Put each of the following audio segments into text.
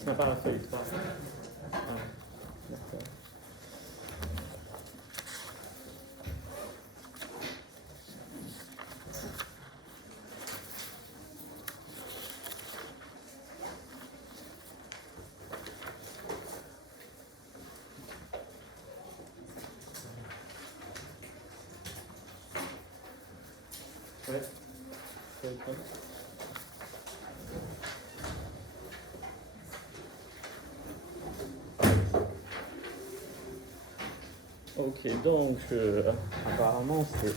Tu n'as pas la feuille 3. Ah, d'accord. Ouais. Feuille 3. Ok, donc apparemment c'est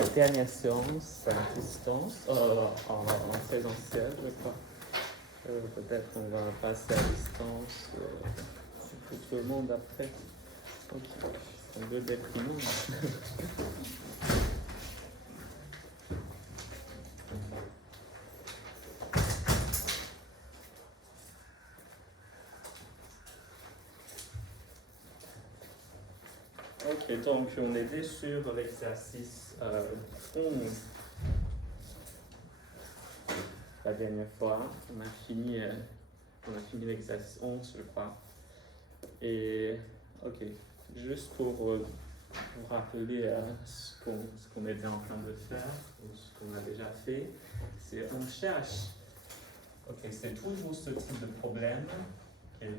notre dernière séance à distance, en présentiel, je crois. Peut-être on va passer à distance pour tout le monde après. Ok, c'est un peu déprimant. Ok, donc on était sur l'exercice 11 la dernière fois. On a fini l'exercice 11, je crois. Et ok, juste pour vous rappeler ce qu'on était en train de faire, ou ce qu'on a déjà fait, c'est on cherche. Ok, c'est toujours ce type de problème. Okay.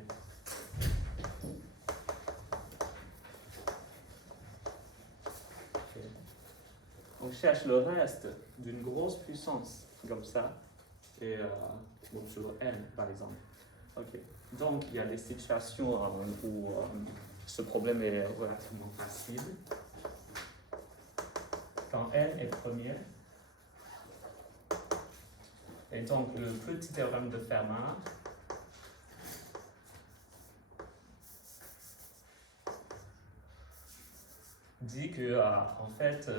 On cherche le reste d'une grosse puissance, comme ça, et modulo n, par exemple. Ok. Donc, il y a des situations où ce problème est relativement facile. Quand n est premier, et donc le petit théorème de Fermat dit que, en fait,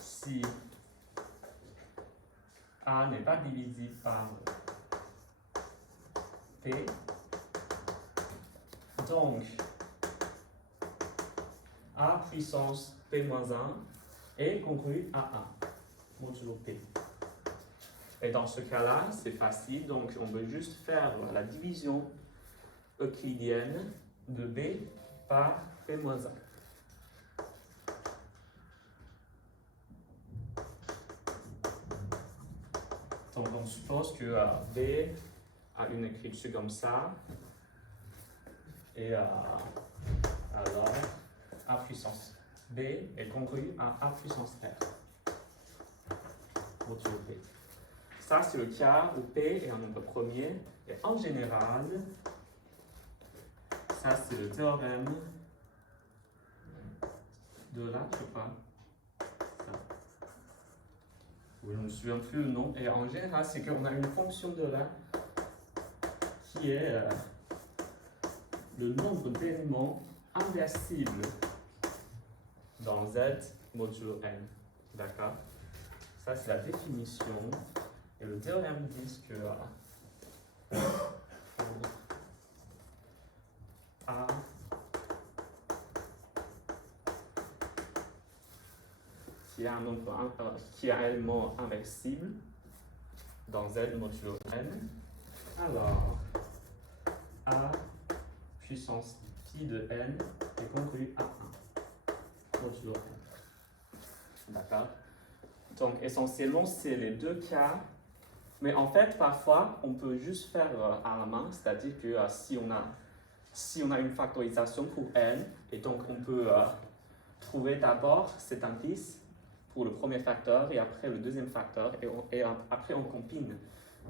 si A n'est pas divisible par P, donc A puissance P-1 est congru à 1, modulo P. Et dans ce cas-là, c'est facile, donc on veut juste faire la division euclidienne de B par P-1. Donc on suppose que B a une écriture comme ça, et alors A puissance B est congru à A puissance R, modulo P. Ça, c'est le cas où P est un nombre premier, et en général, ça, c'est le théorème de là, je crois. Ça. Oui, je ne me souviens plus le nom. Et en général, c'est qu'on a une fonction de là qui est le nombre d'éléments inversibles dans Z modulo n. D'accord? Ça, c'est la définition. Et le théorème dit que A qui a un nombre qui a un élément inversible dans Z modulo n, alors A puissance pi de n est congru à 1 modulo n. D'accord? Donc essentiellement, c'est les deux cas. Mais en fait, parfois, on peut juste faire à la main, c'est-à-dire que si on a une factorisation pour n, et donc on peut trouver d'abord cet indice pour le premier facteur et après le deuxième facteur, et après on combine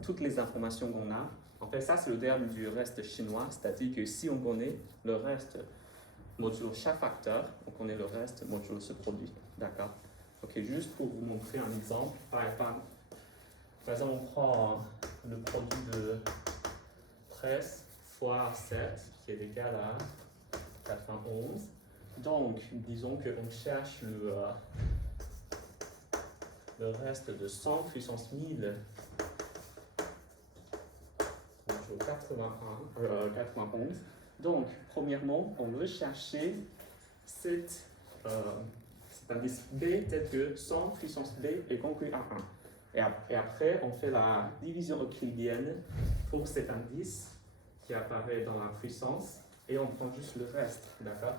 toutes les informations qu'on a. En fait, ça c'est le terme du reste chinois, c'est-à-dire que si on connaît le reste modulo chaque facteur, on connaît le reste modulo ce produit. D'accord? Ok, juste pour vous montrer un exemple, par exemple, on prend le produit de 13 fois 7, qui est égal à 91. Donc, disons qu'on cherche le reste de 100 puissance 1000 au 91. Donc, premièrement, on veut chercher cet indice B tel que 100 puissance B est congru à 1. Et après, on fait la division euclidienne pour cet indice qui apparaît dans la puissance et on prend juste le reste, d'accord?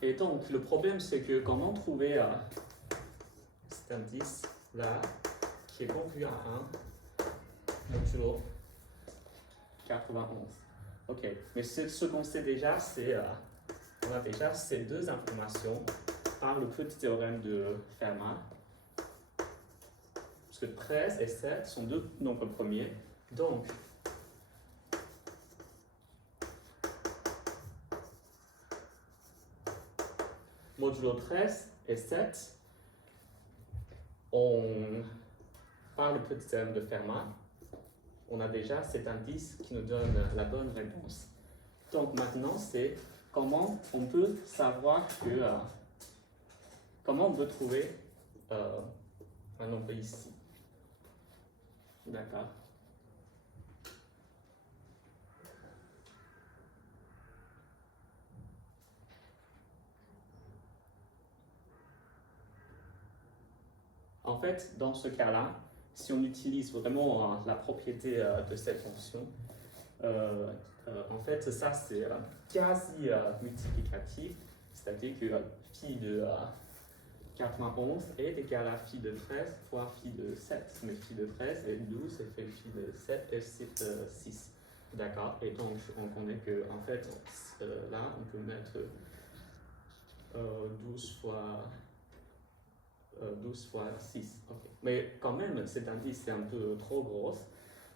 Et donc, le problème, c'est que comment trouver cet indice là, qui est conclu à 1 modulo 91. Ok, mais ce qu'on sait déjà, c'est on a déjà ces deux informations par le petit théorème de Fermat. Parce que 13 et 7 sont deux nombres premiers. Donc, modulo 13 et 7, par le petit théorème de Fermat, on a déjà cet indice qui nous donne la bonne réponse. Donc maintenant, c'est comment on peut savoir que... comment on peut trouver un nombre ici. D'accord. En fait, dans ce cas-là, si on utilise vraiment la propriété de cette fonction, en fait, ça c'est quasi multiplicatif, c'est-à-dire que phi de 91 est égal à phi de 13 fois phi de 7. Mais phi de 13 est 12 et fait phi de 7 est 6. D'accord? Et donc, on connaît que, en fait, là, on peut mettre 12 fois 6. Okay. Mais quand même, cet indice est un peu trop gros,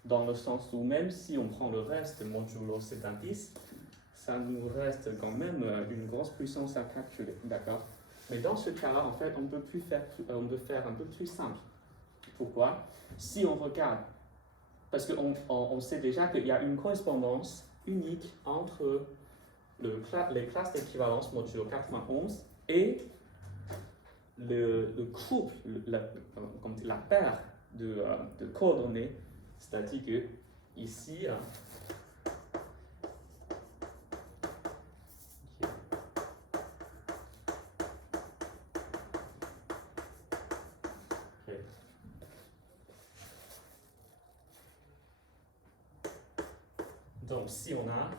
dans le sens où même si on prend le reste modulo cet indice, ça nous reste quand même une grosse puissance à calculer, d'accord? Mais dans ce cas-là, en fait, on peut faire un peu plus simple. Pourquoi? Si on regarde, parce qu'on sait déjà qu'il y a une correspondance unique entre les classes d'équivalence modulo 91 et le couple, la paire de coordonnées, c'est-à-dire que ici, donc si on a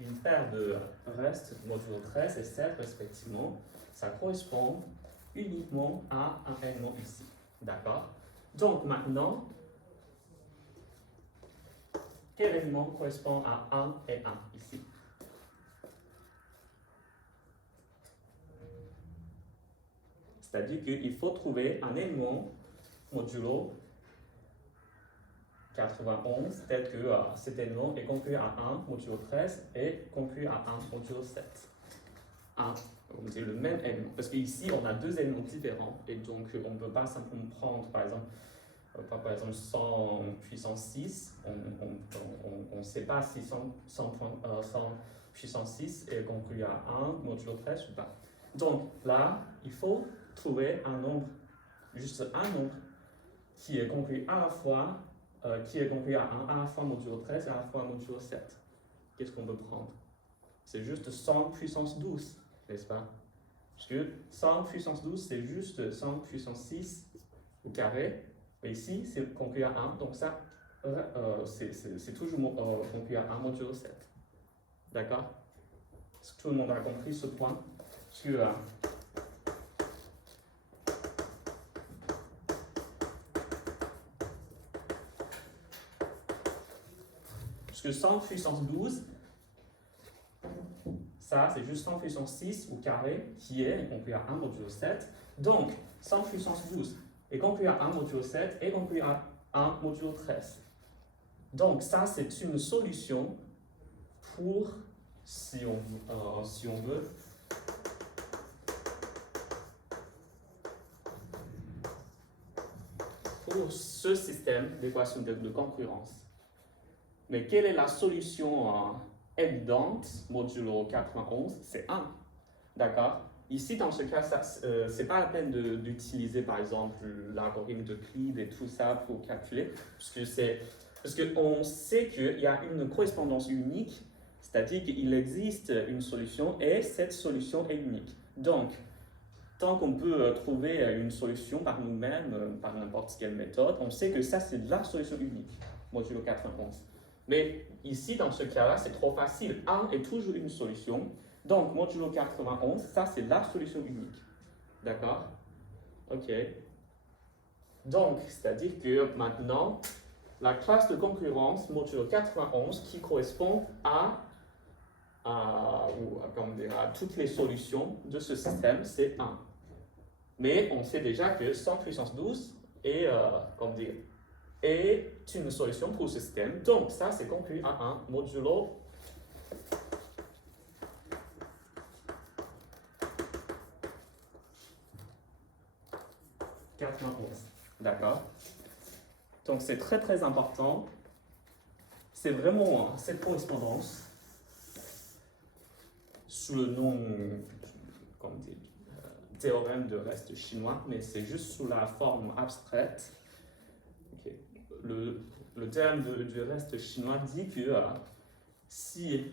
une paire de restes modulo 13 et 7 respectivement, ça correspond uniquement à un élément ici. D'accord? Donc maintenant, quel élément correspond à 1 et 1 ici? C'est-à-dire qu'il faut trouver un élément modulo 91, tel que cet élément est conclu à 1 modulo 13 et conclu à 1 modulo 7. 1, on dit le même élément. Parce qu'ici, on a deux éléments différents et donc on ne peut pas simplement prendre, par exemple, 100 puissance 6. On ne sait pas si 100 puissance 6 est conclu à 1 modulo 13 ou pas. Donc là, il faut trouver un nombre, juste un nombre, qui est conclu à la fois, qui est conclu à 1 à la fois modulo 13 et à la fois modulo 7. Qu'est-ce qu'on peut prendre? C'est juste 100 puissance 12, n'est-ce pas? Parce que 100 puissance 12, c'est juste 100 puissance 6 au carré. Mais ici, c'est conclu à 1, donc ça, c'est toujours conclu à 1 modulo 7. D'accord? Est-ce que tout le monde a compris ce point? Parce que 100 puissance 12, ça c'est juste 100 puissance 6 au carré qui est conclu à 1 modulo 7. Donc 100 puissance 12 est conclu à 1 modulo 7 et conclu à 1 modulo 13. Donc ça c'est une solution pour, si on veut, pour ce système d'équation de concurrence. Mais quelle est la solution évidente modulo 91? C'est 1. D'accord? Ici, dans ce cas, ce n'est pas la peine d'utiliser, par exemple, l'algorithme de Euclide et tout ça pour calculer, parce qu'on sait qu'il y a une correspondance unique, c'est-à-dire qu'il existe une solution et cette solution est unique. Donc, tant qu'on peut trouver une solution par nous-mêmes, par n'importe quelle méthode, on sait que ça, c'est la solution unique, modulo 91. Mais ici, dans ce cas-là, c'est trop facile. 1 est toujours une solution. Donc, modulo 91, ça, c'est la solution unique. D'accord? OK. Donc, c'est-à-dire que maintenant, la classe de concurrence modulo 91 qui correspond comment dire, à toutes les solutions de ce système, c'est 1. Mais on sait déjà que 100 puissance 12 est, comment dire, est une solution pour ce système. Donc, ça, c'est conclu à 1 modulo 91. D'accord? Donc, c'est très, très important. C'est vraiment cette correspondance sous le nom, comment dire, théorème de reste chinois, mais c'est juste sous la forme abstraite. Okay. Le théorème du reste chinois dit que si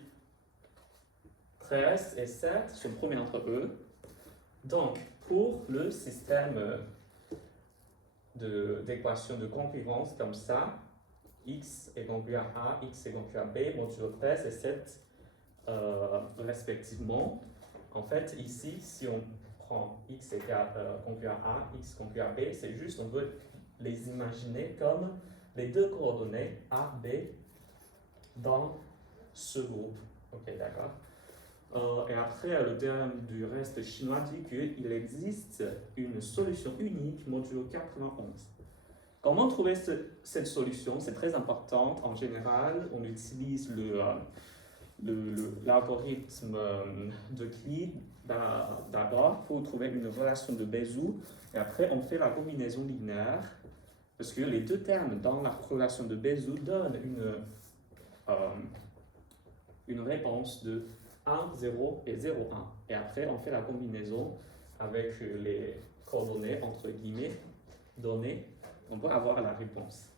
13 et 7 sont premiers entre eux, donc pour le système d'équation de concurrence comme ça, x est conclu à A, x est conclu à B, modulo 13 et 7 respectivement. En fait, ici, si on prend x égale conclu à A, x conclu à B, c'est juste, on veut les imaginer comme les deux coordonnées A, B dans ce groupe. Ok, d'accord. Et après, le théorème du reste chinois dit qu'il existe une solution unique modulo 91. Comment trouver cette solution? C'est très important. En général, on utilise l'algorithme d'Euclide d'abord pour trouver une relation de Bézout, et après on fait la combinaison linéaire, parce que les deux termes dans la relation de Bézout donnent une réponse de 1, 0 et 0, 1. Et après on fait la combinaison avec les coordonnées entre guillemets données, on peut avoir la réponse.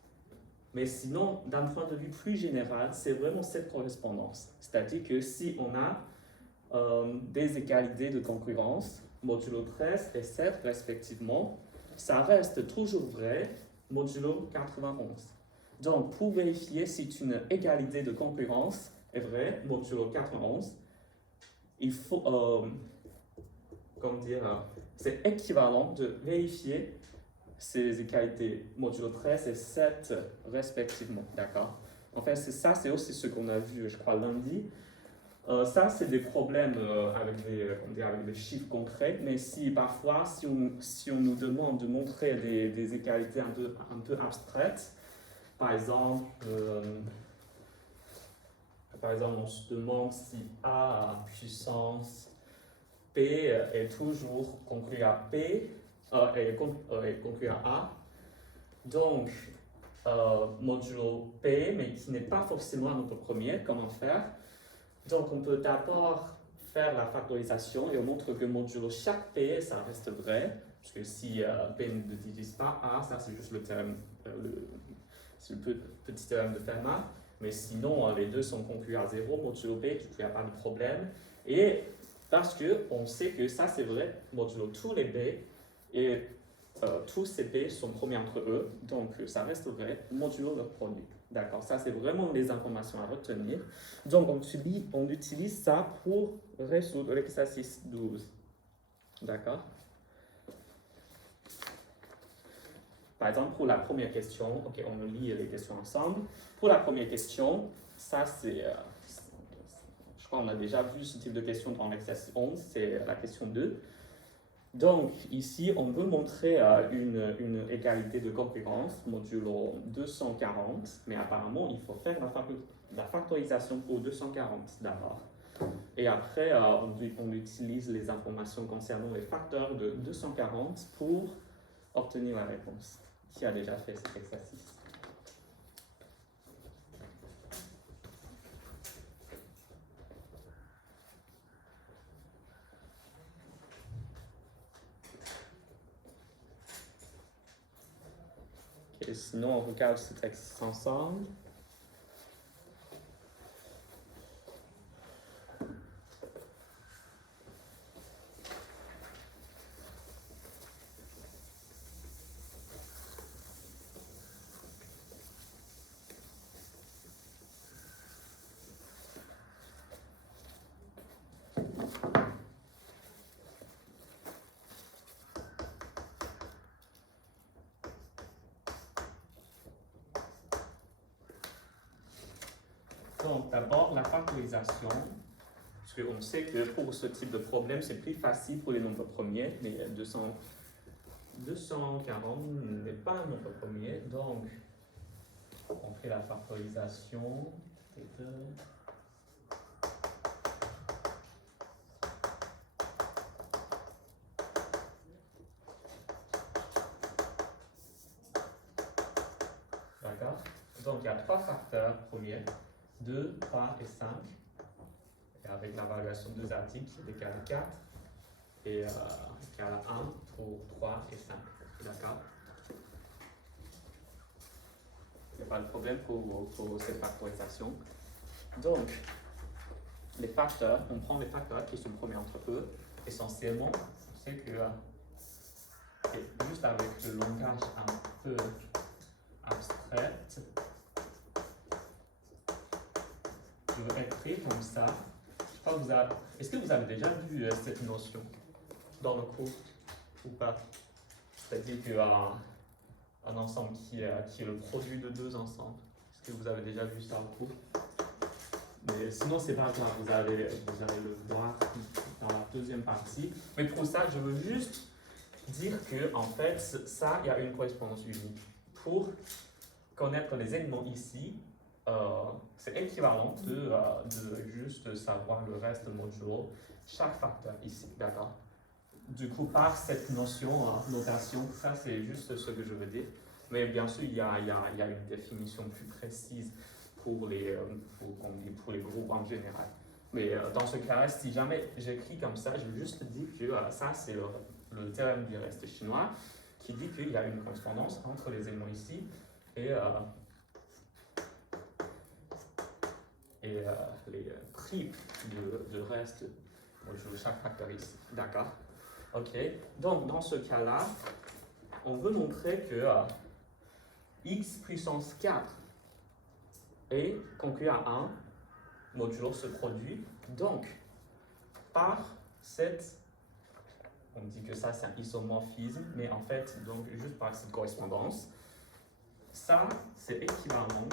Mais sinon, d'un point de vue plus général, c'est vraiment cette correspondance. C'est-à-dire que si on a des égalités de concurrence, modulo 13 et 7 respectivement, ça reste toujours vrai modulo 91. Donc, pour vérifier si une égalité de concurrence est vraie modulo 91, il faut, comment dire, c'est équivalent de vérifier ces égalités modulo 13 et 7 respectivement, d'accord? En fait, c'est aussi ce qu'on a vu, je crois, lundi. Ça, c'est des problèmes avec des chiffres concrets, mais si parfois, si on nous demande de montrer des égalités un peu abstraites, par exemple, on se demande si A puissance P est toujours conclu à P, est conclu à A. Donc, modulo P, mais qui n'est pas forcément notre premier, comment faire? Donc, on peut d'abord faire la factorisation et on montre que modulo chaque P, ça reste vrai, parce que si P ne divise pas A, ça c'est juste le théorème, c'est le petit théorème de Fermat, mais sinon les deux sont conclus à 0, modulo B, du coup il n'y a pas de problème. Et parce qu'on sait que ça c'est vrai, modulo tous les B, et tous ces B sont premiers entre eux, donc ça reste vrai, modulo leur produit. D'accord, ça c'est vraiment les informations à retenir. Donc on utilise ça pour résoudre l'exercice 12. D'accord? Par exemple, pour la première question, ok, on lit les questions ensemble. Pour la première question, ça c'est, je crois qu'on a déjà vu ce type de question dans l'exercice 11, c'est la question 2. Donc, ici, on veut montrer une égalité de concurrence, modulo 240, mais apparemment, il faut faire la factorisation pour 240 d'abord. Et après, on utilise les informations concernant les facteurs de 240 pour obtenir la réponse. Qui a déjà fait cet exercice? Et sinon, on regarde ce texte ensemble. Donc, d'abord, la factorisation. Parce qu'on sait que pour ce type de problème, c'est plus facile pour les nombres premiers, mais 240 n'est pas un nombre premier, donc on fait la factorisation. D'accord? Donc il y a 3 facteurs premiers, 2, 3 et 5. Et avec la variation de 2 articles qui est égal à 4 et égal à 1 pour 3 et 5. D'accord? Il n'y a pas de problème pour cette factorisation. Donc, les facteurs, on prend les facteurs qui sont premiers entre eux. Essentiellement, c'est que juste avec le langage un peu abstrait, je vais écrire comme ça. Est-ce que vous avez déjà vu cette notion dans le cours ou pas? C'est-à-dire qu'un ensemble qui est le produit de 2 ensembles. Est-ce que vous avez déjà vu ça au cours? Mais sinon, c'est pas grave, vous allez le voir dans la deuxième partie. Mais pour ça, je veux juste dire que en fait, ça, il y a une correspondance unique. Pour connaître les éléments ici, c'est équivalent de juste savoir le reste modulo chaque facteur ici, d'accord? Du coup, par cette notation, ça c'est juste ce que je veux dire. Mais bien sûr, il y a une définition plus précise pour les groupes en général. Mais dans ce cas-là, si jamais j'écris comme ça, je veux juste dire que ça c'est le théorème du reste chinois qui dit qu'il y a une correspondance entre les éléments ici et les triples de reste de chaque facteur ici. D'accord? Ok. Donc, dans ce cas-là, on veut montrer que x puissance 4 est conclu à 1 modulo ce produit. Donc, par cette, on dit que ça c'est un isomorphisme, mais en fait, donc juste par cette correspondance, ça c'est équivalent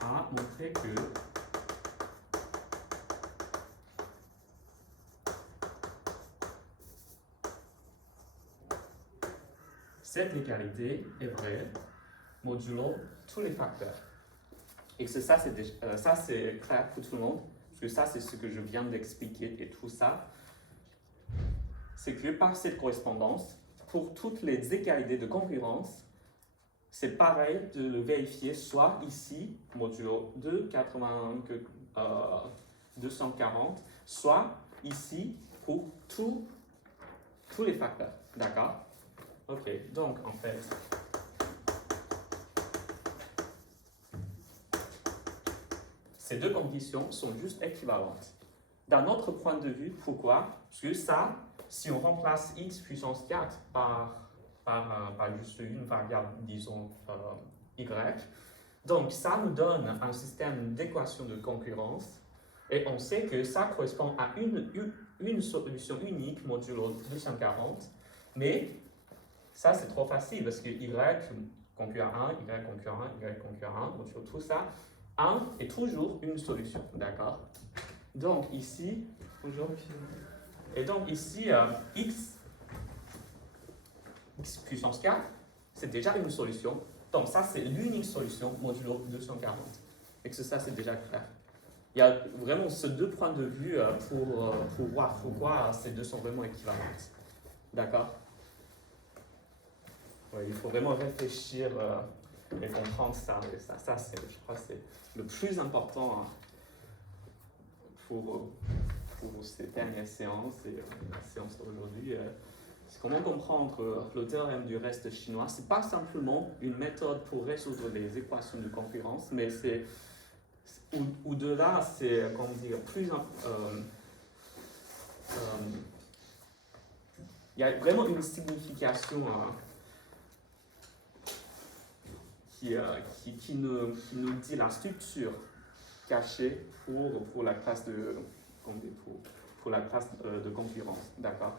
à montrer que cette égalité est vraie modulo tous les facteurs. Et que ça c'est clair pour tout le monde, parce que ça c'est ce que je viens d'expliquer et tout ça, c'est que par cette correspondance, pour toutes les égalités de concurrence, c'est pareil de le vérifier soit ici, modulo 240, soit ici pour tous les facteurs. D'accord? Ok, donc en fait, ces deux conditions sont juste équivalentes. D'un autre point de vue, pourquoi? Parce que ça, si on remplace x puissance 4 par juste une variable, disons y, donc ça nous donne un système d'équation de concurrence et on sait que ça correspond à une solution unique modulo 240, mais ça c'est trop facile parce que y concurrent à 1, y concurrent à 1, y concurrent à 1, modulo tout ça, 1 est toujours une solution, d'accord? Donc ici, et donc ici, x puissance 4, c'est déjà une solution. Donc ça, c'est l'unique solution modulo 240. Et que ça, c'est déjà clair. Il y a vraiment ces deux points de vue pour voir pourquoi ces deux sont vraiment équivalentes. D'accord? Ouais, il faut vraiment réfléchir et comprendre ça. Et ça je crois, c'est le plus important pour ces dernières séances et la séance d'aujourd'hui. C'est comment comprendre le théorème du reste chinois. Ce n'est pas simplement une méthode pour résoudre les équations de concurrence, mais c'est au-delà, c'est comment dire, plus il y a vraiment une signification qui nous dit la structure cachée pour la classe pour la classe de concurrence, d'accord?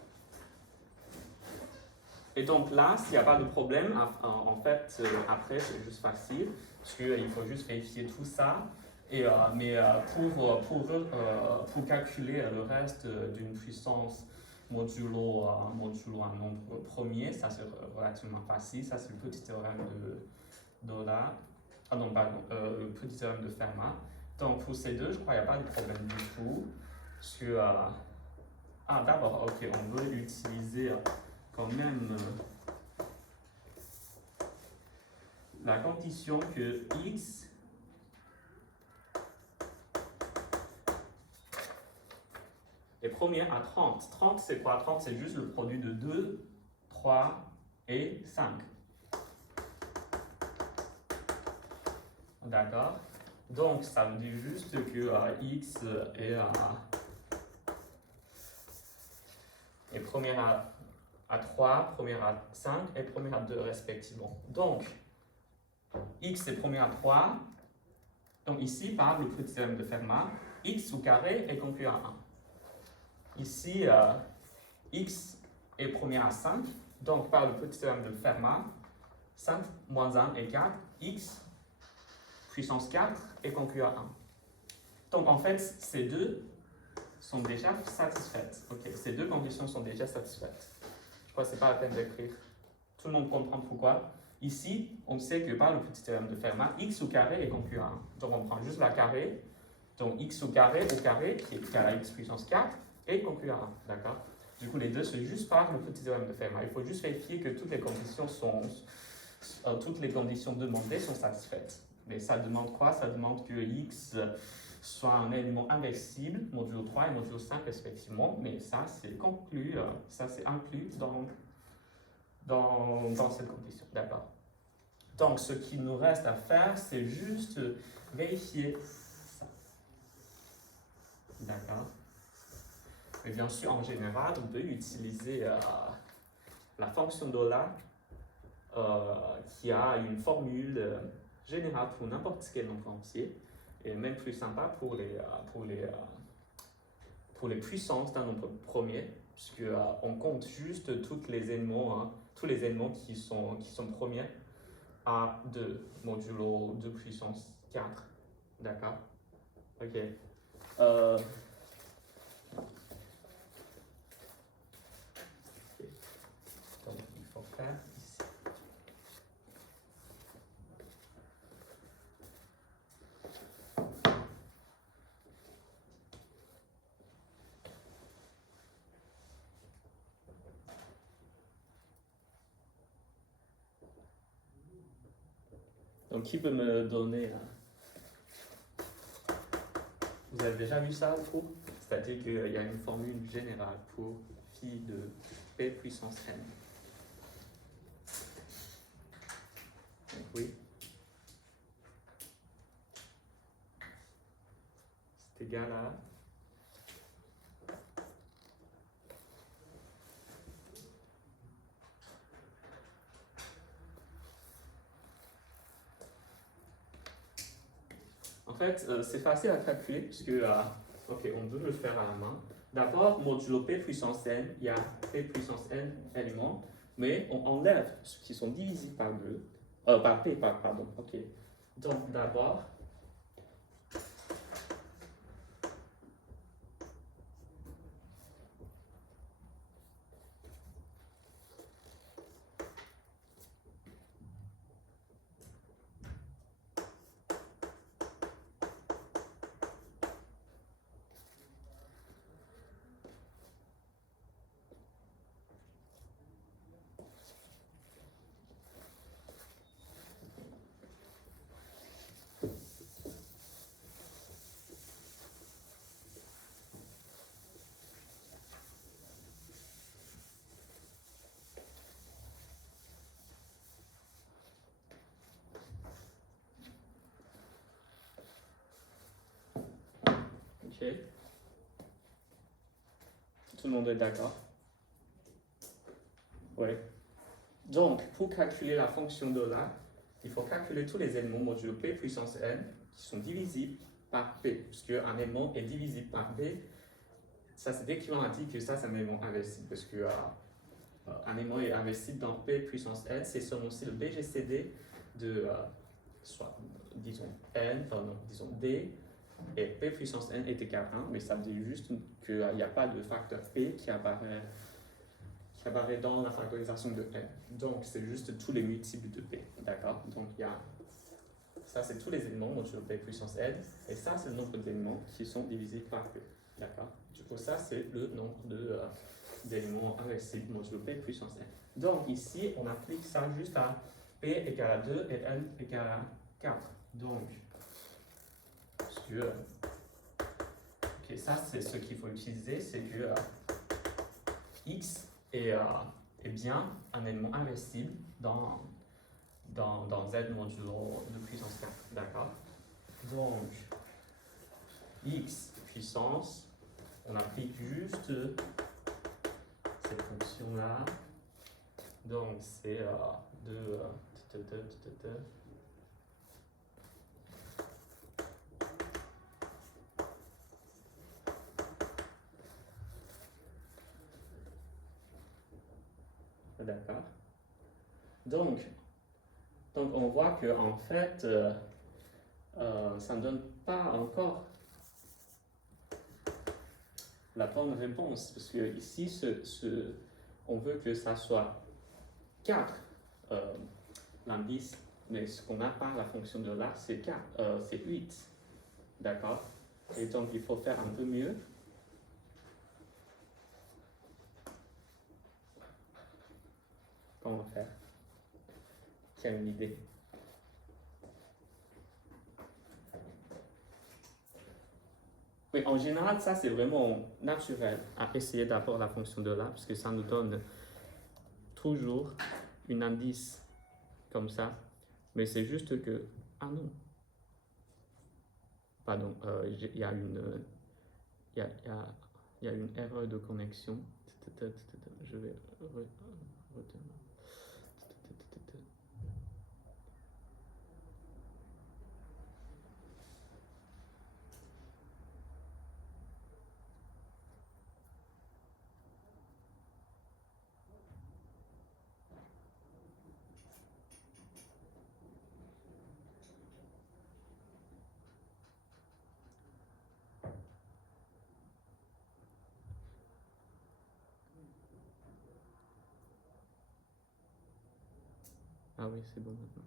Et donc là, s'il n'y a pas de problème, en fait, après, c'est juste facile, parce qu'il faut juste vérifier tout ça. Mais pour calculer le reste d'une puissance modulo un nombre premier, ça c'est relativement facile. Ça c'est le petit théorème de Dola. Ah non, pardon, le petit théorème de Fermat. Donc pour ces deux, je crois qu'il n'y a pas de problème du tout. Parce que, d'abord, ok, on veut utiliser quand même la condition que x est première à 30. 30 c'est quoi? 30 c'est juste le produit de 2, 3 et 5. D'accord? Donc ça veut dire juste que x est première à 3, première à 5 et première à 2 respectivement. Donc x est première à 3. Donc ici, par le petit théorème de Fermat, x au carré est conclu à 1. Ici, x est première à 5. Donc par le petit théorème de Fermat, 5 moins 1 est 4. X puissance 4 est conclu à 1. Donc en fait, ces deux sont déjà satisfaites. Ok, ces deux conditions sont déjà satisfaites. Je crois que ce n'est pas la peine d'écrire. Tout le monde comprend pourquoi. Ici, on sait que par le petit théorème de Fermat, x au carré est conclu à 1. Donc on prend juste la carré. Donc x au carré, qui est égal à x puissance 4, est conclu à 1. D'accord? Du coup, les deux, c'est juste par le petit théorème de Fermat. Il faut juste vérifier que toutes les conditions demandées sont satisfaites. Mais ça demande quoi? Ça demande que x soit un élément inversible, modulo 3 et modulo 5 respectivement. Mais ça, c'est conclu, ça c'est inclus dans cette condition. D'accord? Donc, ce qu'il nous reste à faire, c'est juste vérifier ça. D'accord? Mais bien sûr, en général, on peut utiliser la fonction Dola qui a une formule générale pour n'importe quel nombre entier et même plus sympa pour les puissances d'un nombre premier, puisque on compte juste tous les éléments qui sont premiers à 2 modulo 2 puissance 4. D'accord? Ok. Donc, il faut faire ici. Donc, qui peut me donner... Vous avez déjà vu ça au cours? C'est-à-dire qu'il y a une formule générale pour phi de p puissance n. Donc, oui. C'est égal à... En fait, c'est facile à calculer puisque, ok, on veut le faire à la main. D'abord, modulo p puissance n, il y a p puissance n éléments, mais on enlève ceux qui sont divisibles par 2, par p, pardon, ok. Donc d'abord, ok. Tout le monde est d'accord? Oui. Donc, pour calculer la fonction Dola, il faut calculer tous les éléments modulo p puissance n qui sont divisibles par p, puisque un élément est divisible par p. Ça, c'est dès qu'on a dit que ça, c'est un élément inversible, parce que un élément est inversible dans p puissance n, c'est seulement aussi le BGCD de soit disons n, non, disons d, et p puissance n est égal à 1, mais ça veut dire juste qu'il n'y a pas de facteur p qui apparaît dans la factorisation de n. Donc, c'est juste tous les multiples de p, d'accord? Donc, ça, c'est tous les éléments modulo p puissance n, et ça, c'est le nombre d'éléments qui sont divisés par p, d'accord? Du coup, ça, c'est le nombre d'éléments indicibles modulo p puissance n. Donc, ici, on applique ça juste à p égale à 2 et n égale à 4. Donc, ça, c'est ce qu'il faut utiliser, c'est que x est bien un élément inversible dans z modulo de puissance 4, d'accord? Donc, x puissance, on applique juste cette fonction-là. Donc, c'est 2. D'accord. Donc, on voit que en fait, ça ne donne pas encore la bonne réponse, parce que ici, on veut que ça soit 4 l'indice, mais ce qu'on a par la fonction de là, c'est 8. D'accord? Et donc, il faut faire un peu mieux. Comment faire? Qui a une idée? Oui, en général, ça c'est vraiment naturel à essayer d'abord la fonction de là, parce que ça nous donne toujours un indice comme ça. Mais c'est juste que, ah non, pardon, il y a une erreur de connexion. Je vais retenir. Ah oui, c'est bon maintenant.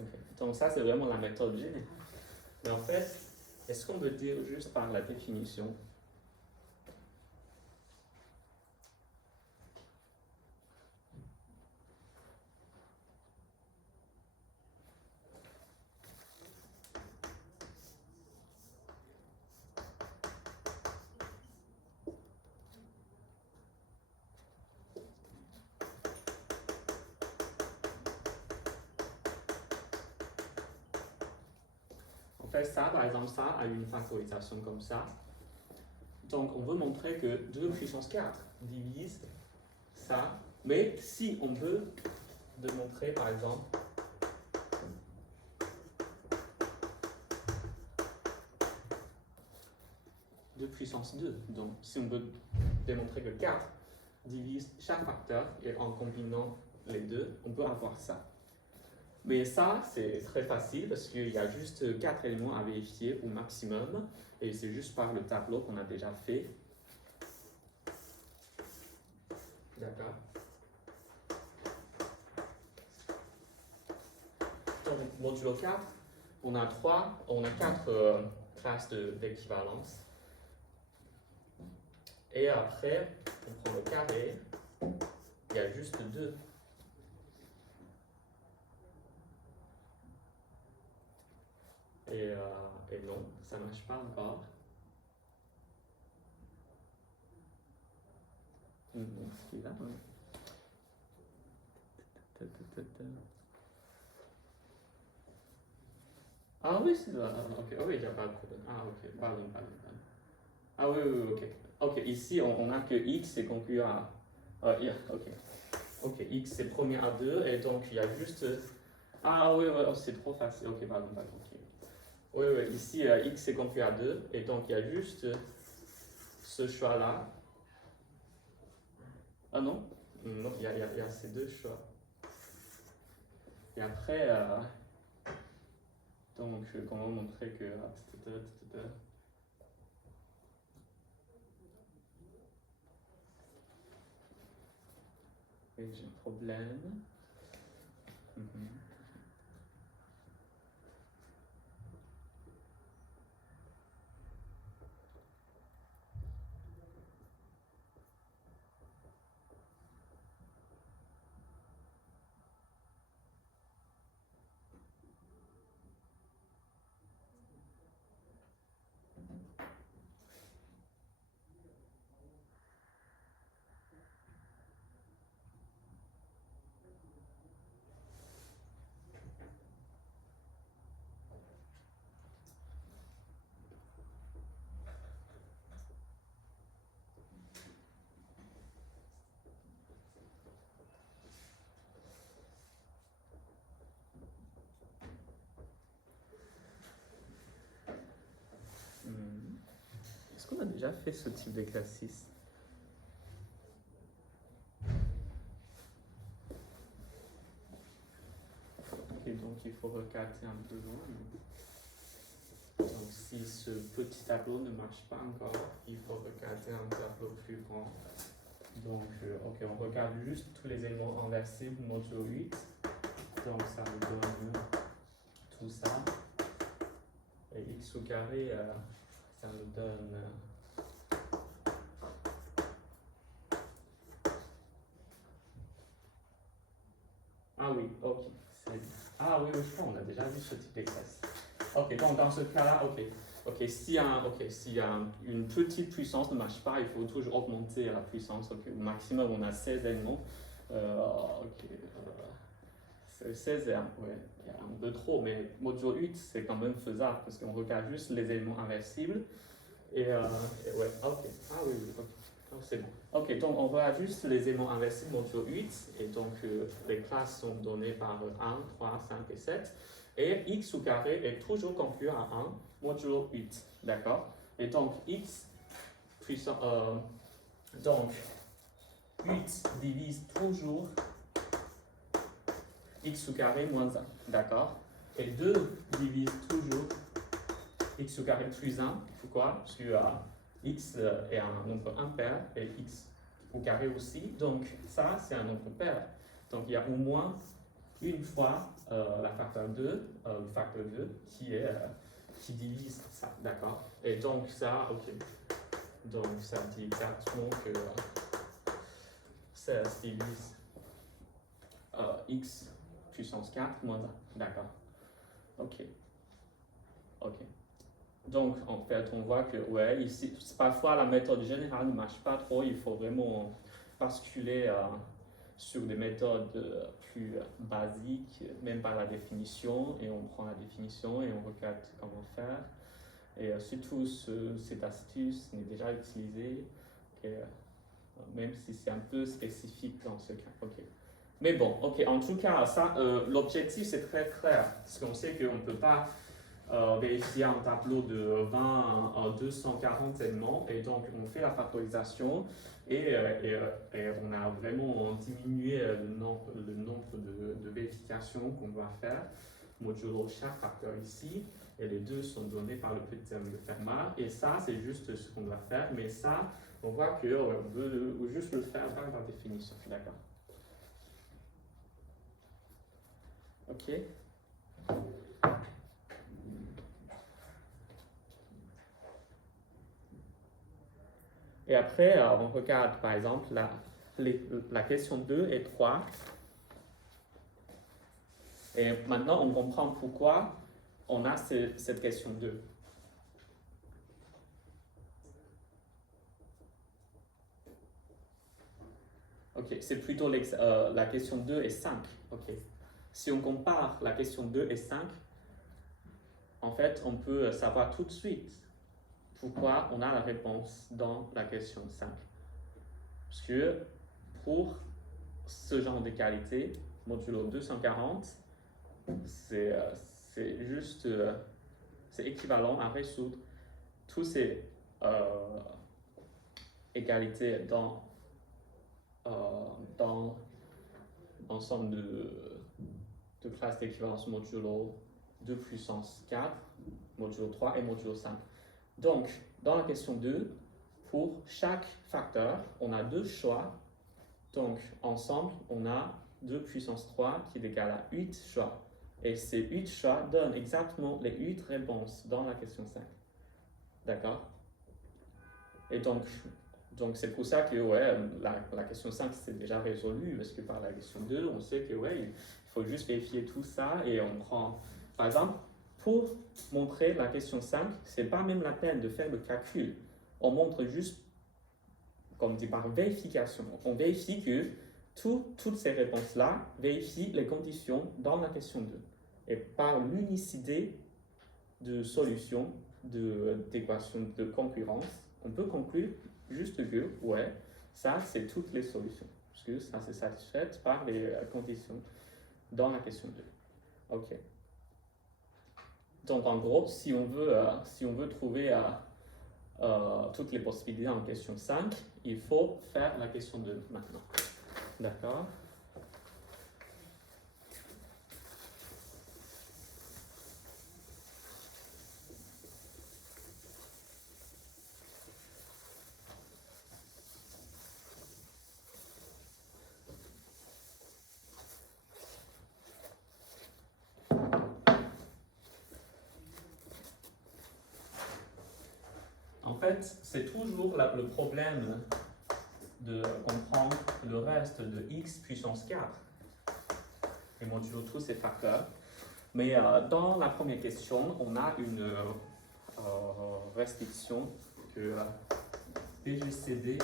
Okay. Donc ça, c'est vraiment la méthode générale. Mais en fait, est-ce qu'on veut dire juste par la définition? En fait, ça, par exemple, ça a une factorisation comme ça. Donc, on veut montrer que 2 puissance 4 divise ça. Mais si on veut démontrer, par exemple, de puissance 2. Donc, si on veut démontrer que 4 divise chaque facteur et en combinant les deux, on peut avoir ça. Mais ça, c'est très facile parce qu'il y a juste 4 éléments à vérifier au maximum. Et c'est juste par le tableau qu'on a déjà fait. D'accord. Donc, modulo 4, on a 4 classes d'équivalence. Et après, on prend le carré, il y a juste 2. Et non, ça ne marche pas encore. Ce qui est là, Ah oui, c'est là. Ok, ah oui, il n'y a pas de problème. Ah ok, pardon. Ah oui, oui, oui, ok. Ok, ici on a que x est conclu à. Ok. Ok, x c'est premier à 2 et donc il y a juste. Ah oui, oui, oh, c'est trop facile. Ok, pardon. Ok. Oui, oui, ici x est conclu à 2 et donc il y a juste ce choix-là. Ah non? Non, il y a ces deux choix. Et après, donc comment montrer que. Oui, j'ai un problème. Mhm. Hmm. Est-ce qu'on a déjà fait ce type d'exercice? Ok, donc il faut regarder un peu loin. Donc si ce petit tableau ne marche pas encore, il faut regarder un tableau plus grand. Donc, ok, on regarde juste tous les éléments inversibles modulo 8. Donc ça nous donne tout ça. Et x au carré, ça nous donne. Ah oui, ok. Ah oui, je crois qu'on a déjà vu ce type d'exercice. Ok, donc dans ce cas-là, ok, s'il y a une petite puissance ne marche pas, il faut toujours augmenter la puissance. Ok, au maximum, on a 16 éléments. Ok, 16, ouais, il y a un peu trop, mais modulo 8, c'est quand même faisable parce qu'on regarde juste les éléments inversibles. Et ouais, ok. Ah oui, ok. Oh, c'est bon. Ok, donc on regarde juste les éléments inversibles modulo 8. Et donc les classes sont données par 1, 3, 5 et 7. Et x au carré est toujours conclu à 1 modulo 8. D'accord? Et donc x puissant. Donc 8 divise toujours x au carré moins 1. D'accord? Et 2 divise toujours x au carré plus 1. Pourquoi? Parce que x est un nombre impair et x au carré aussi. Donc ça, c'est un nombre pair. Donc il y a au moins une fois la facteur 2, le facteur 2 qui divise ça. D'accord? Et donc ça, ok. Donc ça dit exactement que 16 divise x puissance 4 moins 1. D'accord? Ok. Ok. Donc, en fait, on voit que, ouais, ici, parfois la méthode générale ne marche pas trop. Il faut vraiment basculer sur des méthodes plus basiques, même par la définition. Et on prend la définition et on regarde comment faire. Et surtout, cette astuce n'est déjà utilisée, même si c'est un peu spécifique dans ce cas. Ok. Mais bon, ok, en tout cas, ça, l'objectif, c'est très clair. Parce qu'on sait qu'on ne peut pas vérifier un tableau de 20 à 240 éléments et donc on fait la factorisation et on a vraiment diminué le nombre de vérifications qu'on doit faire modulo chaque facteur ici et les deux sont donnés par le petit terme de Fermat et ça c'est juste ce qu'on doit faire mais ça on voit qu'on veut juste le faire par la définition, d'accord? Ok. Et après, on regarde par exemple la question 2 et 3. Et maintenant, on comprend pourquoi on a cette question 2. Ok, c'est plutôt la question 2 et 5. Ok. Si on compare la question 2 et 5, en fait, on peut savoir tout de suite pourquoi on a la réponse dans la question 5. Parce que pour ce genre de qualité, modulo 240, c'est juste, c'est équivalent à résoudre toutes ces égalités dans l'ensemble de classes d'équivalence modulo 2 puissance 4, modulo 3 et modulo 5. Donc, dans la question 2, pour chaque facteur, on a deux choix. Donc, ensemble, on a 2 puissance 3 qui est égal à 8 choix. Et ces 8 choix donnent exactement les 8 réponses dans la question 5. D'accord? Et donc c'est pour ça que la question 5 c'est déjà résolu, parce que par la question 2, on sait que il faut juste vérifier tout ça et on prend. Par exemple, pour montrer la question 5, c'est pas même la peine de faire le calcul. On montre juste, comme dit, par vérification. On vérifie que toutes ces réponses-là vérifient les conditions dans la question 2. Et par l'unicité de solution d'équation de concurrence, on peut conclure juste que, ça c'est toutes les solutions, parce que ça c'est satisfait par les conditions dans la question 2. Ok. Donc en gros, si on veut trouver toutes les possibilités en question 5, il faut faire la question 2 maintenant. D'accord? En fait, c'est toujours le problème de comprendre le reste de x puissance 4 et modulo tous ces facteurs. Mais dans la première question, on a une restriction que PGCD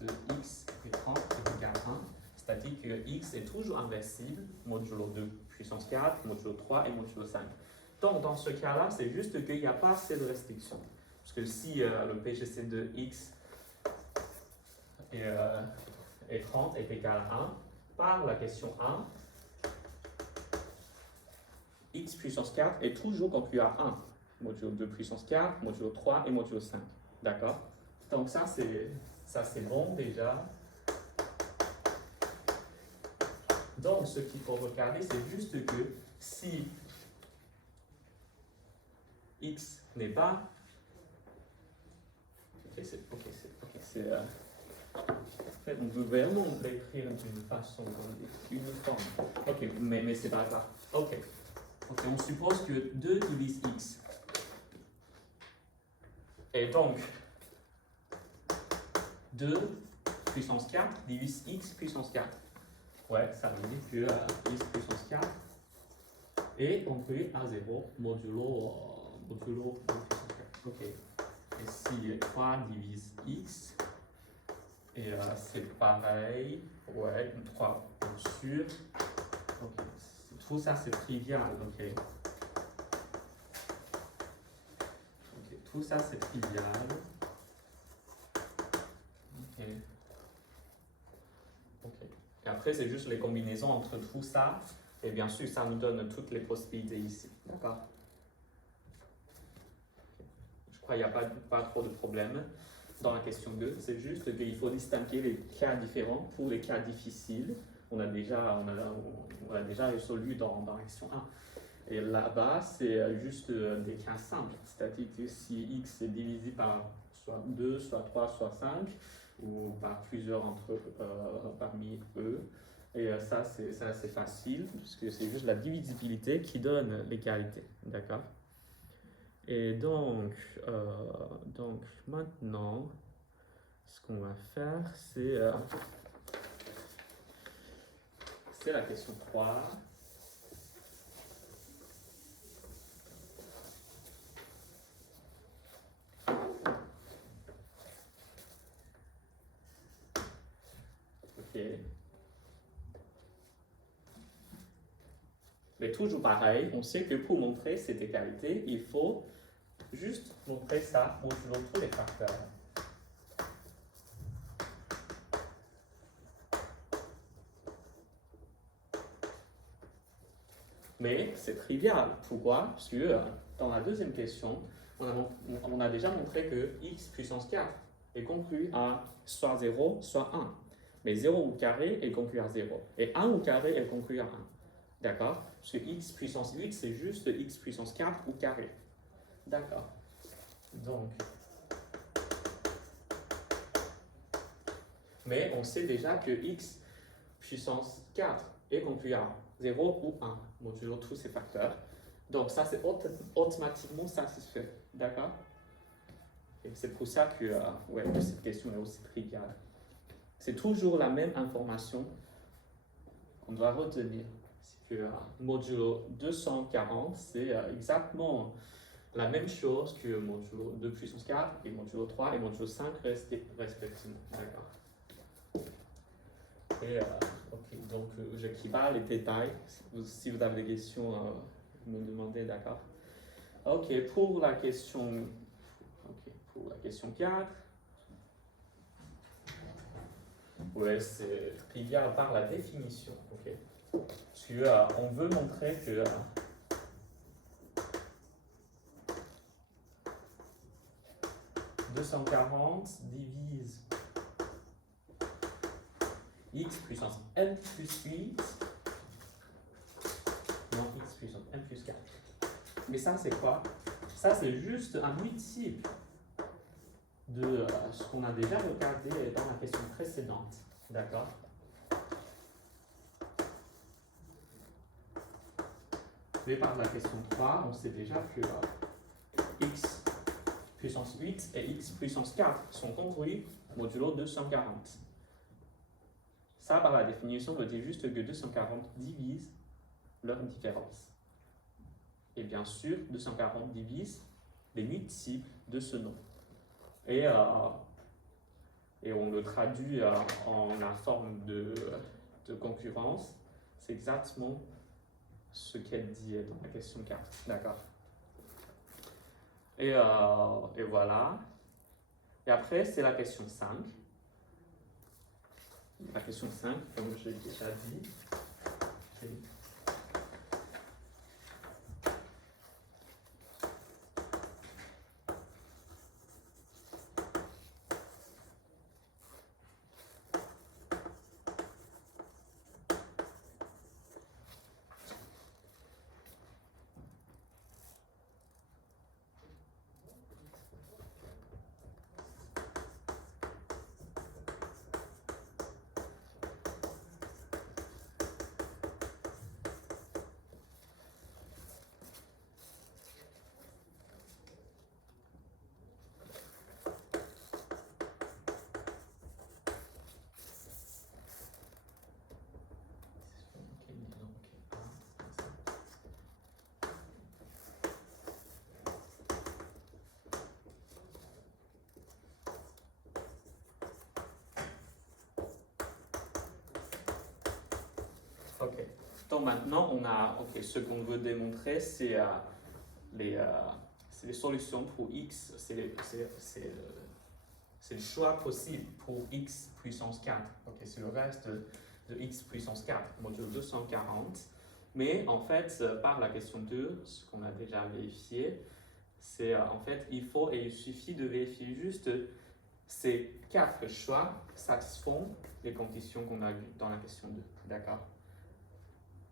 de x est 30 est égal à 1, c'est-à-dire que x est toujours inversible, modulo 2 puissance 4, modulo 3 et modulo 5. Donc dans ce cas-là, c'est juste qu'il n'y a pas cette restriction. Parce que si le PGC de x et 30 est égal à 1, par la question 1, x puissance 4 est toujours conclu à 1. Modulo 2 puissance 4, modulo 3 et modulo 5. D'accord? Donc ça c'est bon déjà. Donc ce qu'il faut regarder, c'est juste que si x n'est pas... En fait, on peut vraiment l'écrire d'une façon uniforme. Ok, mais c'est pas grave. Ok, on suppose que 2 divise x. Et donc, 2 puissance 4 divise x puissance 4. Ouais, ça veut dire que x puissance 4 est conclu à 0 modulo 2 puissance 4. Ok. Et si 3 divise x, et c'est pareil, 3 bien sûr. Ok. Tout ça c'est trivial, ok. Tout ça c'est trivial. Ok. Et après c'est juste les combinaisons entre tout ça, et bien sûr ça nous donne toutes les possibilités ici, d'accord? Je crois qu'il n'y a pas trop de problème dans la question 2, c'est juste qu'il faut distinguer les cas différents pour les cas difficiles. On a déjà résolu dans la question 1. Et là-bas, c'est juste des cas simples, c'est-à-dire que si x est divisé par soit 2, soit 3, soit 5, ou par plusieurs parmi eux, et ça c'est facile, puisque c'est juste la divisibilité qui donne l'égalité, d'accord? Et donc maintenant, ce qu'on va faire, c'est la question 3. Ok. Les toujours pareil, on sait que pour montrer cette égalité, il faut juste montrer ça modulo tous les facteurs. Mais c'est trivial. Pourquoi? Parce que dans la deuxième question, on a déjà montré que x puissance 4 est conclu à soit 0, soit 1. Mais 0 au carré est conclu à 0. Et 1 au carré est conclu à 1. D'accord? Parce que x puissance 8, c'est juste x puissance 4 au carré. D'accord. Donc, mais on sait déjà que x puissance 4 est conclu à 0 ou 1, modulo tous ces facteurs. Donc ça, c'est automatiquement satisfait. D'accord? Et c'est pour ça que cette question est aussi triviale. C'est toujours la même information qu'on doit retenir. C'est que modulo 240, c'est exactement la même chose que modulo 2 puissance 4 et modulo 3 et modulo 5 respectivement. D'accord? Et ok, donc j'écris pas les détails. Si vous avez des questions, me demandez, d'accord? Ok, pour la question 4, ouais, c'est trivial par la définition, ok? Parce que on veut montrer que 240 divise x puissance n plus 8, non, x puissance n plus 4. Mais ça, c'est quoi? Ça, c'est juste un multiple de ce qu'on a déjà regardé dans la question précédente. D'accord? Mais par la question 3, on sait déjà que x puissance 8 et x puissance 4 sont congrus modulo 240. Ça, par la définition, veut dire juste que 240 divise leur différence. Et bien sûr, 240 divise les multiples de ce nombre. Et on le traduit en la forme de concurrence. C'est exactement ce qu'elle dit dans la question 4. D'accord? Et voilà. Et après, c'est la question 5. La question 5, comme je l'ai déjà dit. Okay. Ok. Donc maintenant, on a, ce qu'on veut démontrer, c'est les solutions pour x, c'est le choix possible pour x puissance 4. Okay, c'est le reste de x puissance 4, module 240. Mais en fait, par la question 2, ce qu'on a déjà vérifié, c'est en fait, il suffit de vérifier juste ces 4 choix satisfont les conditions qu'on a vues dans la question 2. D'accord?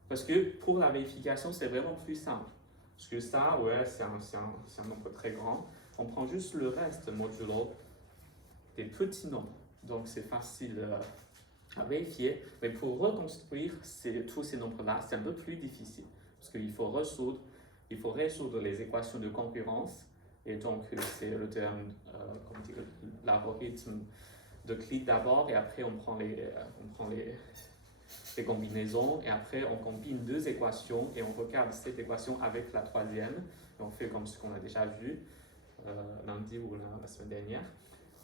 Parce que pour la vérification, c'est vraiment plus simple. Parce que ça, ouais, c'est un nombre très grand. On prend juste le reste modulo des petits nombres. Donc, c'est facile à vérifier. Mais pour reconstruire tous ces nombres-là, c'est un peu plus difficile. Parce qu'il faut résoudre les équations de concurrence. Et donc, c'est le terme, l'algorithme de Euclide d'abord. Et après, on prend les combinaisons, et après on combine 2 équations et on regarde cette équation avec la troisième, et on fait comme ce qu'on a déjà vu lundi ou la semaine dernière.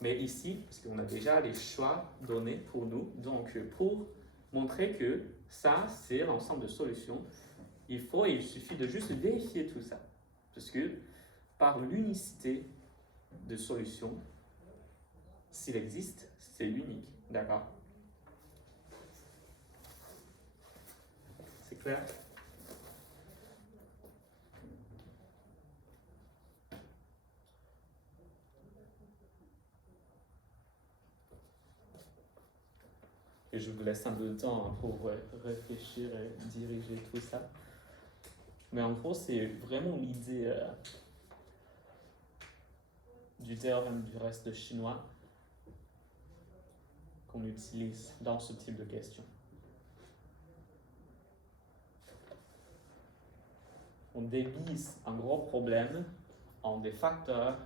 Mais ici, parce qu'on a déjà les choix donnés pour nous, donc pour montrer que ça c'est l'ensemble de solutions, il suffit de juste vérifier tout ça. Parce que par l'unicité de solution, s'il existe, c'est unique. D'accord? C'est clair? Et je vous laisse un peu de temps pour réfléchir et diriger tout ça. Mais en gros, c'est vraiment l'idée du théorème du reste chinois qu'on utilise dans ce type de questions. On divise un gros problème en des facteurs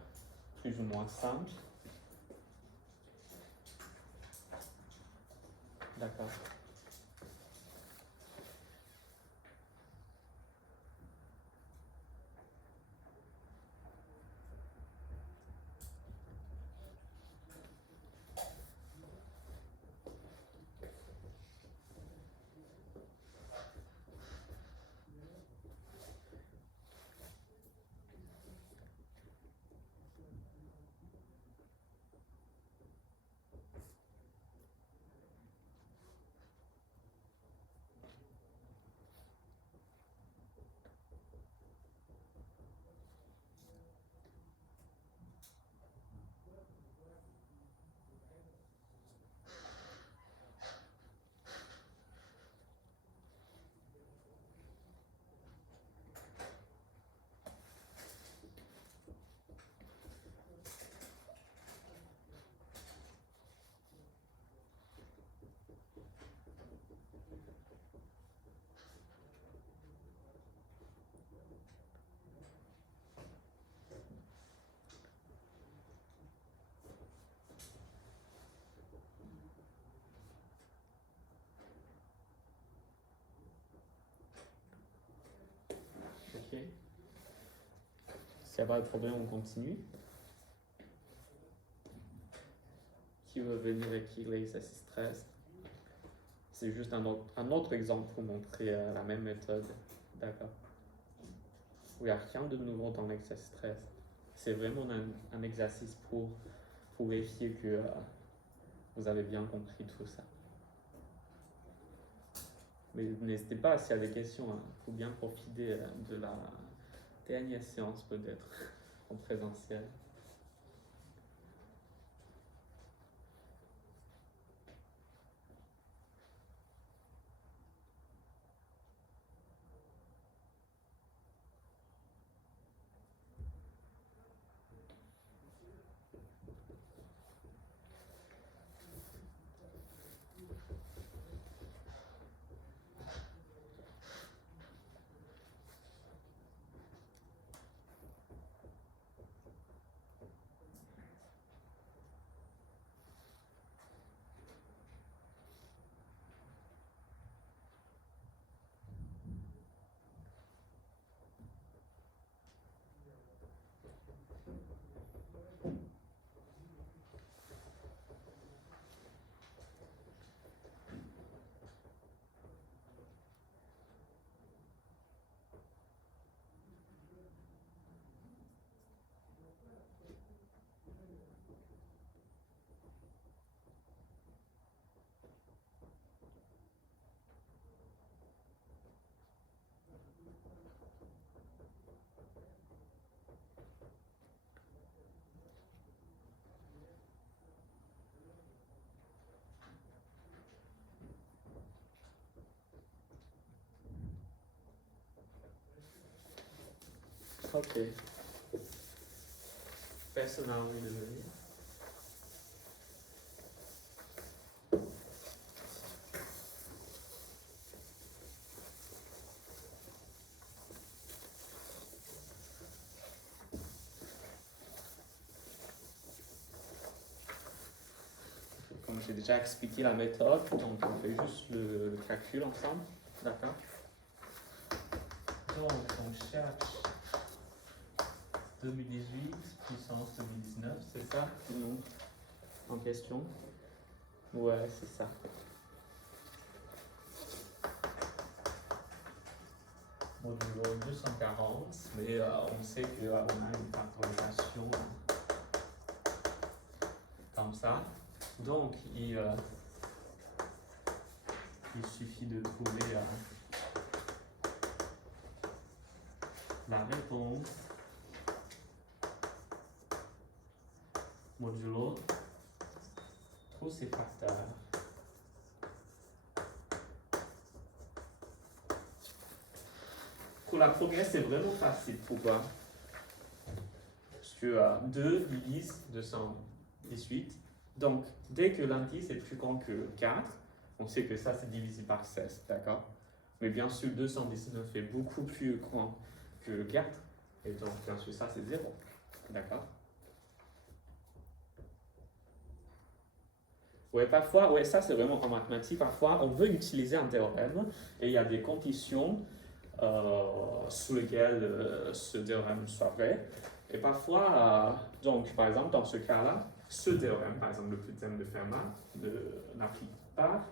plus ou moins simples. D'accord. Ok. S'il n'y a pas de problème, on continue. Qui veut venir écrire l'exercice 13? C'est juste un autre exemple pour montrer la même méthode. D'accord. Il n'y a rien de nouveau dans l'exercice 13. C'est vraiment un exercice pour vérifier que vous avez bien compris tout ça. Mais n'hésitez pas, s'il y a des questions, il faut bien profiter de la dernière séance peut-être en présentiel. Ok. Personne n'a envie de venir? Comme j'ai déjà expliqué la méthode, donc on fait juste le calcul ensemble. D'accord? Donc on cherche 2018 puissance 2019, c'est ça le nombre en question? Ouais, c'est ça. modulo 240, mais on sait qu'on a une factorisation comme ça. Donc, il suffit de trouver la réponse modulo tous ces facteurs. Pour la première, c'est vraiment facile. Pourquoi? Parce que 2 divise 218. Donc, dès que l'indice est plus grand que 4, on sait que ça, c'est divisé par 16, d'accord? Mais bien sûr, 219 est beaucoup plus grand que 4. Et donc, bien sûr, ça, c'est 0, d'accord? Ouais, parfois, ouais, ça, c'est vraiment en mathématiques. Parfois, on veut utiliser un théorème et il y a des conditions sous lesquelles ce théorème soit vrai. Et parfois, donc, par exemple, dans ce cas-là, ce théorème, par exemple, le petit théorème de Fermat, n'applique pas.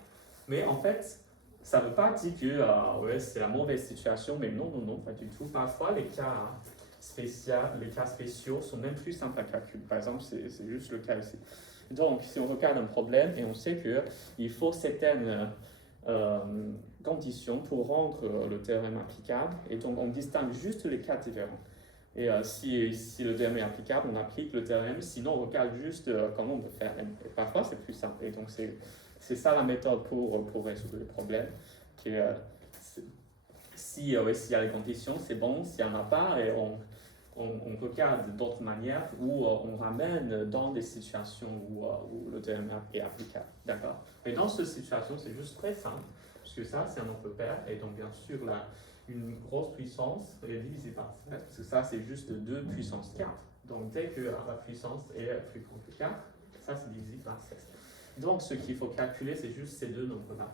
Mais en fait, ça ne veut pas dire que ouais, c'est la mauvaise situation, mais non, non, non, pas du tout. Parfois, les cas spéciaux sont même plus simples à calculer. Par exemple, c'est juste le cas ici. Donc, si on regarde un problème et on sait qu'il faut certaines conditions pour rendre le théorème applicable, et donc on distingue juste les cas différents. Et si le théorème est applicable, on applique le théorème, sinon on regarde juste comment on peut faire. Et parfois, c'est plus simple. Et donc, c'est ça la méthode pour résoudre les problèmes. S'il y a les conditions, c'est bon. S'il n'y en a pas, et on regarde d'autres manières où on ramène dans des situations où le théorème est applicable. D'accord? Mais dans cette situation, c'est juste très simple, parce que ça, c'est un nombre pair, et donc bien sûr, une grosse puissance est divisée par 16, parce que ça, c'est juste 2 puissance 4. Donc, dès que la puissance est plus grande que 4, ça, c'est divisé par 16. Donc, ce qu'il faut calculer, c'est juste ces deux nombres-là.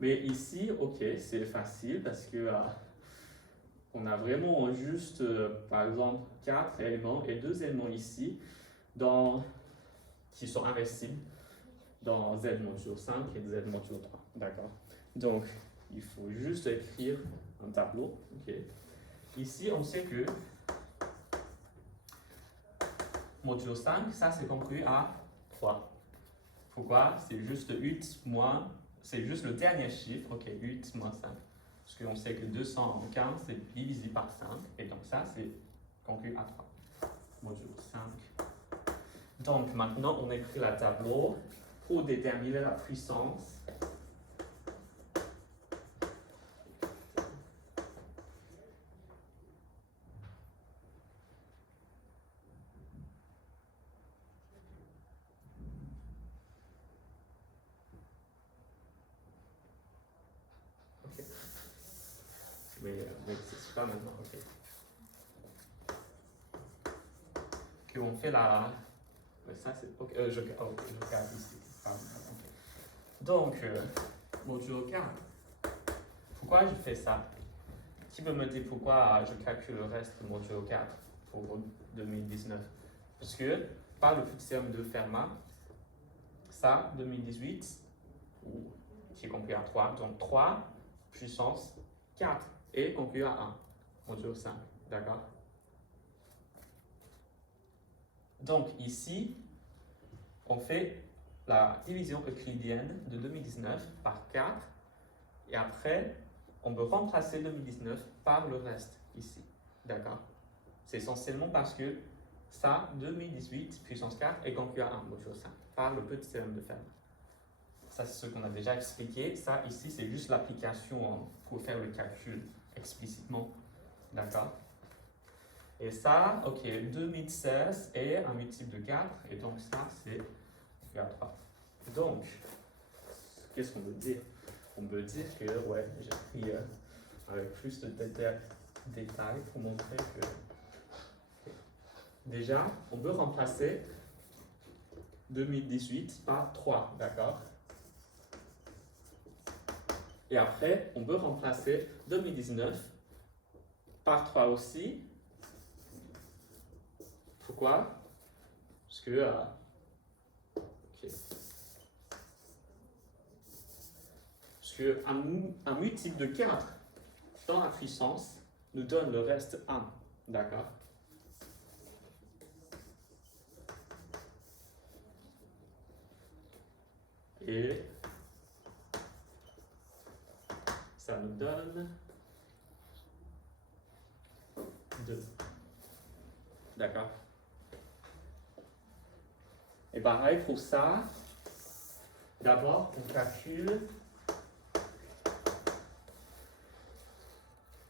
Mais ici, ok, c'est facile, parce que on a vraiment juste, par exemple, 4 éléments et 2 éléments ici qui sont inversibles dans Z modulo 5 et Z modulo 3. D'accord? Donc, il faut juste écrire un tableau. Okay. Ici, on sait que modulo 5, ça c'est compris à 3. Pourquoi? C'est juste 8 moins, c'est juste le dernier chiffre, ok, 8 moins 5. Parce qu'on sait que 215 c'est divisé par 5, et donc ça c'est conclu à 3. Modulo 5. Donc maintenant on écrit le tableau pour déterminer la puissance. Ok. Mais c'est pas maintenant, ok. On fait la. Ça c'est. Ok, je regarde ici. Okay. Donc, modulo 4. Pourquoi je fais ça? Qui peut me dire pourquoi je calcule le reste de modulo 4 pour 2019? Parce que, par le petit théorème de Fermat, ça, 2018, qui est compris à 3, donc 3 puissance 4 est compris à 1, modulo 5. D'accord? Donc ici, on fait la division euclidienne de 2019 par 4 et après, on peut remplacer 2019 par le reste ici. D'accord? C'est essentiellement parce que ça, 2018 puissance 4 est compris à 1 modulo 5 par le petit théorème de Fermat. Ça, c'est ce qu'on a déjà expliqué. Ça, ici, c'est juste l'application pour faire le calcul explicitement. D'accord? Et ça, ok, 2016 est un multiple de 4, et donc ça, c'est 3. Donc, qu'est-ce qu'on veut dire? On veut dire que, ouais, j'ai pris avec plus de détails pour montrer que, déjà, on peut remplacer 2018 par 3, d'accord? Et après, on peut remplacer 2019 par 3 aussi. Pourquoi? Parce que okay. Parce qu'un multiple de 4 dans la puissance nous donne le reste 1. D'accord? Et ça nous donne 2. D'accord? Et pareil pour ça, d'abord on calcule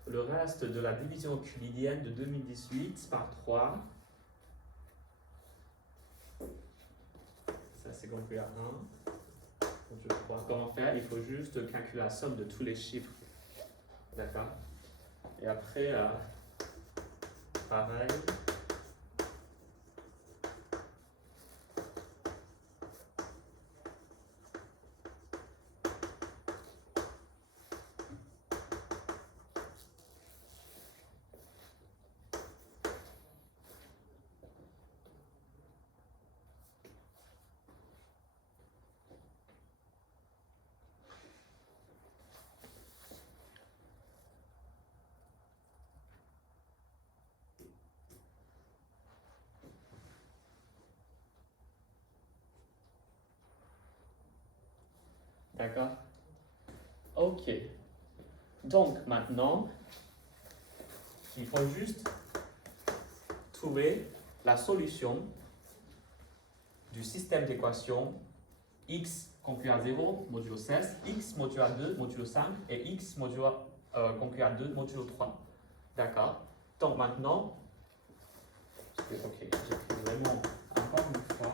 le reste de la division euclidienne de 2018 par 3. Ça c'est conclu à 1. Donc je crois comment faire, il faut juste calculer la somme de tous les chiffres. D'accord? Et après, pareil. D'accord? Ok. Donc maintenant, il faut juste trouver la solution du système d'équations x conclu à 0 modulo 16, x modulo à 2 modulo 5 et x modulo conclu à 2 modulo 3. D'accord? Donc maintenant, ok, j'écris vraiment encore une fois.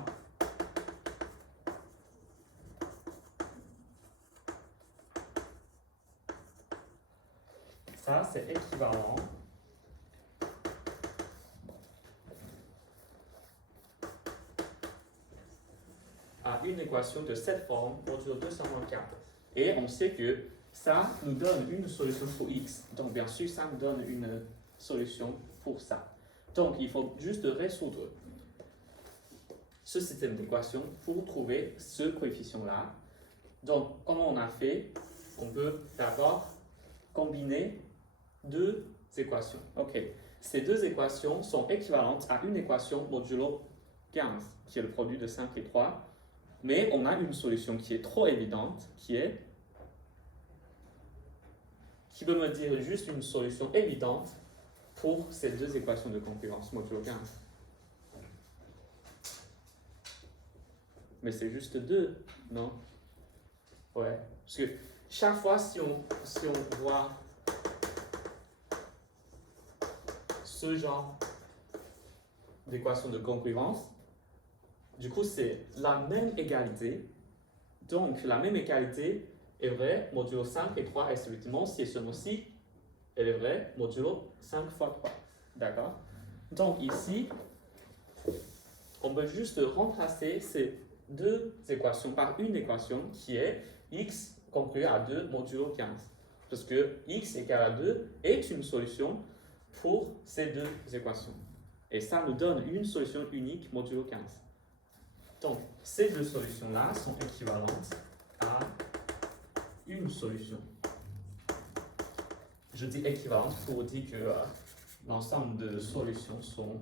Ça, c'est équivalent à une équation de cette forme modulo 224. Et on sait que ça nous donne une solution pour x. Donc, bien sûr, ça nous donne une solution pour ça. Donc, il faut juste résoudre ce système d'équations pour trouver ce coefficient-là. Donc, comment on a fait? On peut d'abord combiner deux équations. Ok. Ces deux équations sont équivalentes à une équation modulo 15, qui est le produit de 5 et 3. Mais on a une solution qui est trop évidente, qui veut me dire juste une solution évidente pour ces deux équations de concurrence modulo 15. Mais c'est juste 2, non? Ouais. Parce que chaque fois, si on voit ce genre d'équation de concurrence, du coup, c'est la même égalité. Donc, la même égalité est vraie modulo 5 et 3 respectivement, si et seulement si elle est vraie modulo 5 fois 3. D'accord? Donc, ici, on peut juste remplacer ces deux équations par une équation qui est x conclu à 2 modulo 15. Parce que x égale à 2 est une solution pour ces deux équations. Et ça nous donne une solution unique modulo 15. Donc, ces deux solutions-là sont équivalentes à une solution. Je dis équivalente pour dire que l'ensemble de solutions sont...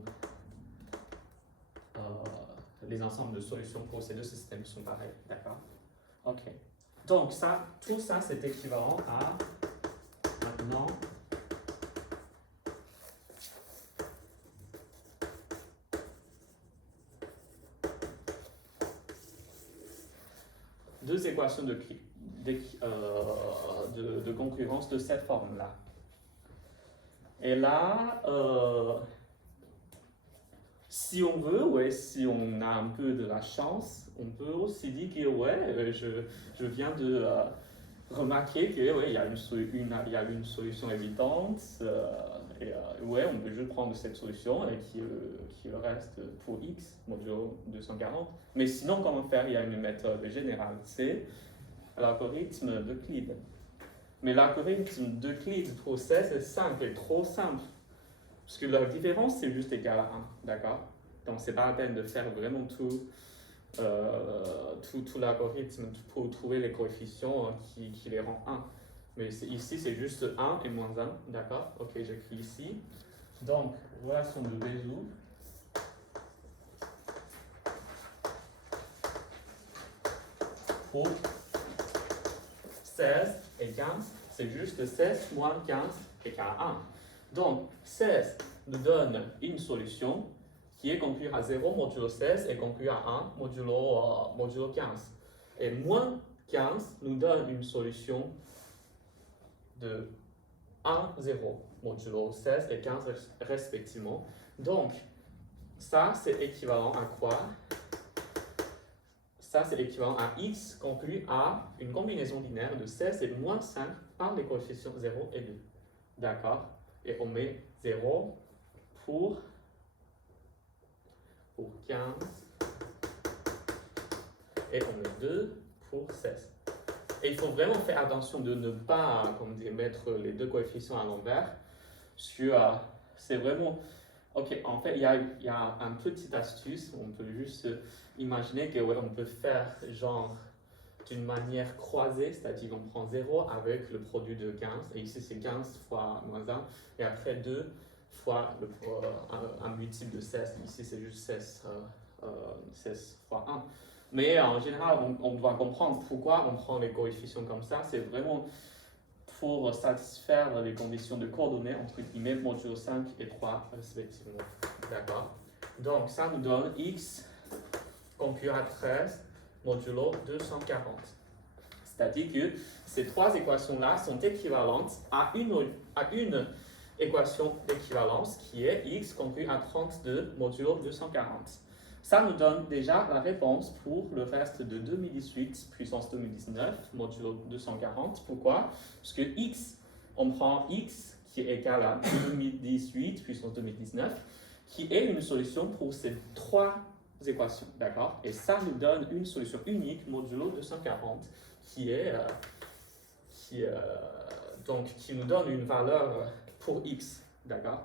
les ensembles de solutions pour ces deux systèmes sont pareils. D'accord? Ok. Donc, ça, tout ça, c'est équivalent à... Maintenant... deux équations de concurrence de cette forme-là. Et là, si on veut, ouais, si on a un peu de la chance, on peut aussi dire que ouais, je viens de remarquer que ouais, il y a une solution évidente. Ouais, on peut juste prendre cette solution et qui le reste pour x, modulo 240. Mais sinon, comment faire? Il y a une méthode générale, c'est l'algorithme d'Euclide. Mais l'algorithme d'Euclide pour 16 et 5 est trop simple. Parce que la différence, c'est juste égal à 1, d'accord? Donc, c'est pas la peine de faire vraiment tout l'algorithme pour trouver les coefficients qui les rend 1. Mais ici, c'est juste 1 et moins 1, d'accord? Ok, j'écris ici. Donc, relation de Bézout. Pour 16 et 15, c'est juste 16 moins 15 égale 1. Donc, 16 nous donne une solution qui est conclue à 0 modulo 16 et conclue à 1 modulo 15. Et moins 15 nous donne une solution de 1, 0 modulo 16 et 15 respectivement. Donc, ça c'est équivalent à quoi? Ça c'est équivalent à x conclu à une combinaison linéaire de 16 et moins 5 par les coefficients 0 et 2. D'accord? Et on met 0 pour 15 et on met 2 pour 16. Et il faut vraiment faire attention de ne pas mettre les deux coefficients à l'envers. Parce que c'est vraiment... Ok, en fait, il y a une petite astuce. On peut juste imaginer que on peut faire genre d'une manière croisée, c'est-à-dire on prend 0 avec le produit de 15. Et ici, c'est 15 fois moins 1. Et après 2 fois un multiple de 16. Ici, c'est juste 16 fois 1. Mais en général, on doit comprendre pourquoi on prend les coefficients comme ça. C'est vraiment pour satisfaire les conditions de coordonnées entre guillemets modulo 5 et 3 respectivement. D'accord? Donc, ça nous donne x conclu à 13 modulo 240. C'est-à-dire que ces trois équations-là sont équivalentes à une équation d'équivalence qui est x conclu à 32 modulo 240. Ça nous donne déjà la réponse pour le reste de 2018 puissance 2019 modulo 240. Pourquoi? Parce que x, on prend x qui est égal à 2018 puissance 2019, qui est une solution pour ces trois équations, d'accord? Et ça nous donne une solution unique modulo 240 qui nous donne une valeur pour x, d'accord?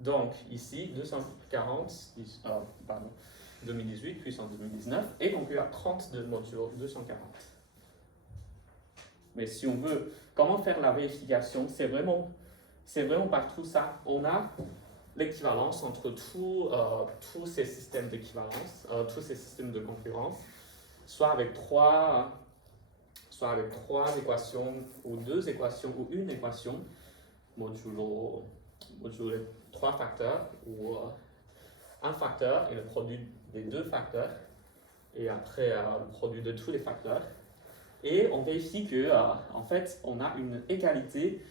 Donc ici, 2018 puissance 2019 et conclu à 32 modulo 240. Mais si on veut, comment faire la vérification? C'est vraiment partout ça. On a l'équivalence entre tous ces systèmes d'équivalence, tous ces systèmes de concurrence, soit avec trois équations, ou deux équations, ou une équation, modulo 3 facteurs, ou un facteur et le produit des deux facteurs, et après le produit de tous les facteurs. Et on vérifie que, en fait, on a une égalité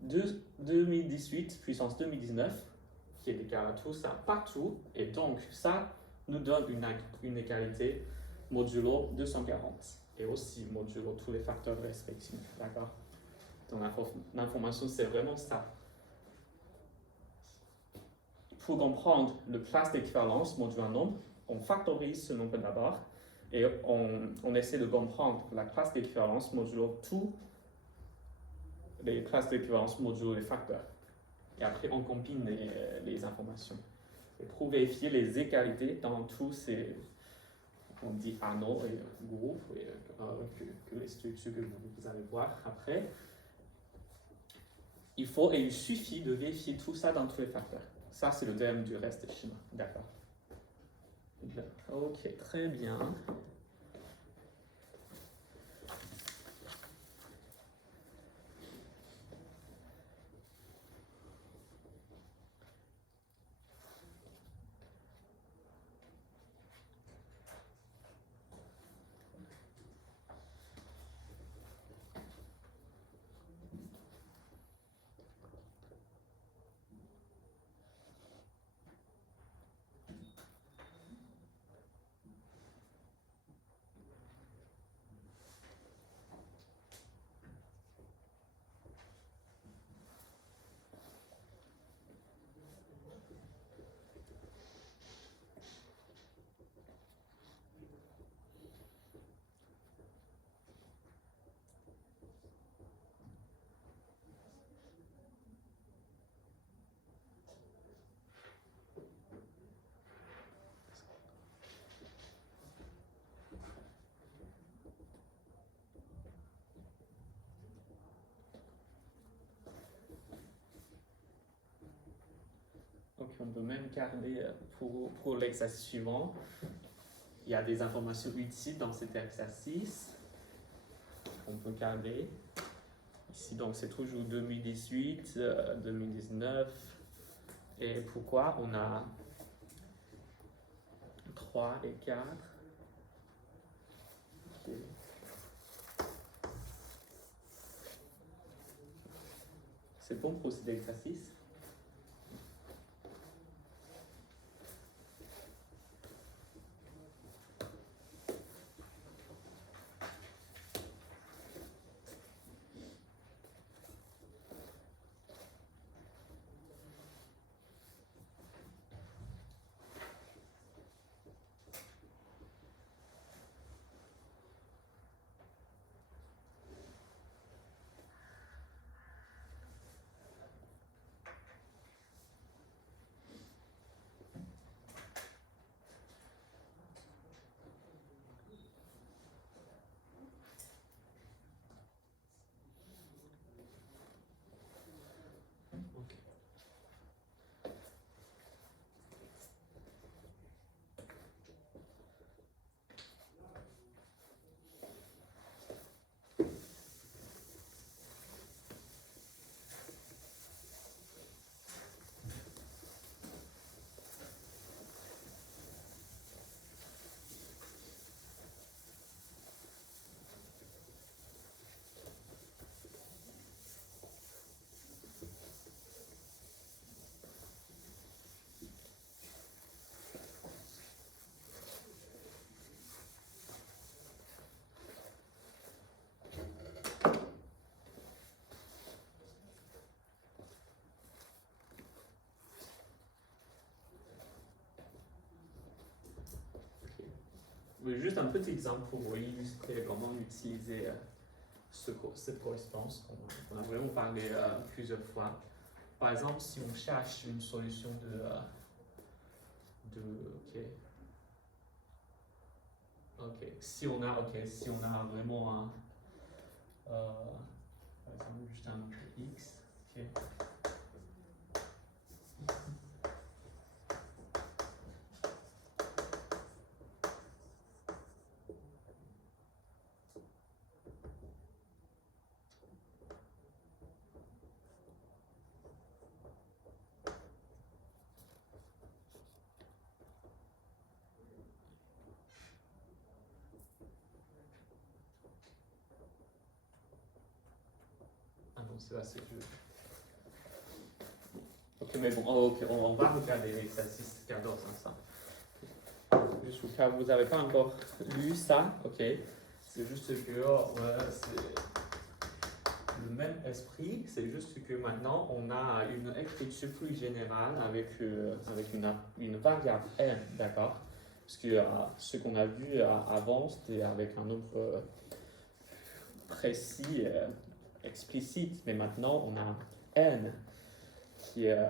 de 2018 puissance 2019 qui est égale à tout ça partout, et donc ça nous donne une égalité modulo 240 et aussi modulo tous les facteurs respectifs, d'accord? Donc l'information c'est vraiment ça. Pour comprendre le classe d'équivalence modulo un nombre, on factorise ce nombre d'abord et on essaie de comprendre la classe d'équivalence modulo tous les classes d'équivalence modulo les facteurs. Et après, on combine les informations. Et pour vérifier les égalités dans tous ces, on dit anneaux et groupes, que les structures que vous allez voir après, il suffit de vérifier tout ça dans tous les facteurs. Ça, c'est le thème du reste des schémas. D'accord. Ok, très bien. peut même garder pour l'exercice suivant. Il y a des informations utiles dans cet exercice. On peut garder. Ici, donc, c'est toujours 2018, 2019. Et pourquoi on a 3 et 4. Okay. C'est bon pour cet exercice. Juste un petit exemple pour illustrer comment utiliser cette correspondance qu'on a vraiment parlé plusieurs fois. Par exemple, si on cherche une solution si on a vraiment par exemple juste un x, c'est là, c'est ok, mais bon, on va regarder l'exercice 14 ensemble. Juste au cas où vous n'avez pas encore lu ça, ok. C'est juste que c'est le même esprit, c'est juste que maintenant on a une écriture plus générale avec une variable n, d'accord? Parce que ce qu'on a vu avant, c'était avec un nombre précis, explicite, mais maintenant on a n qui est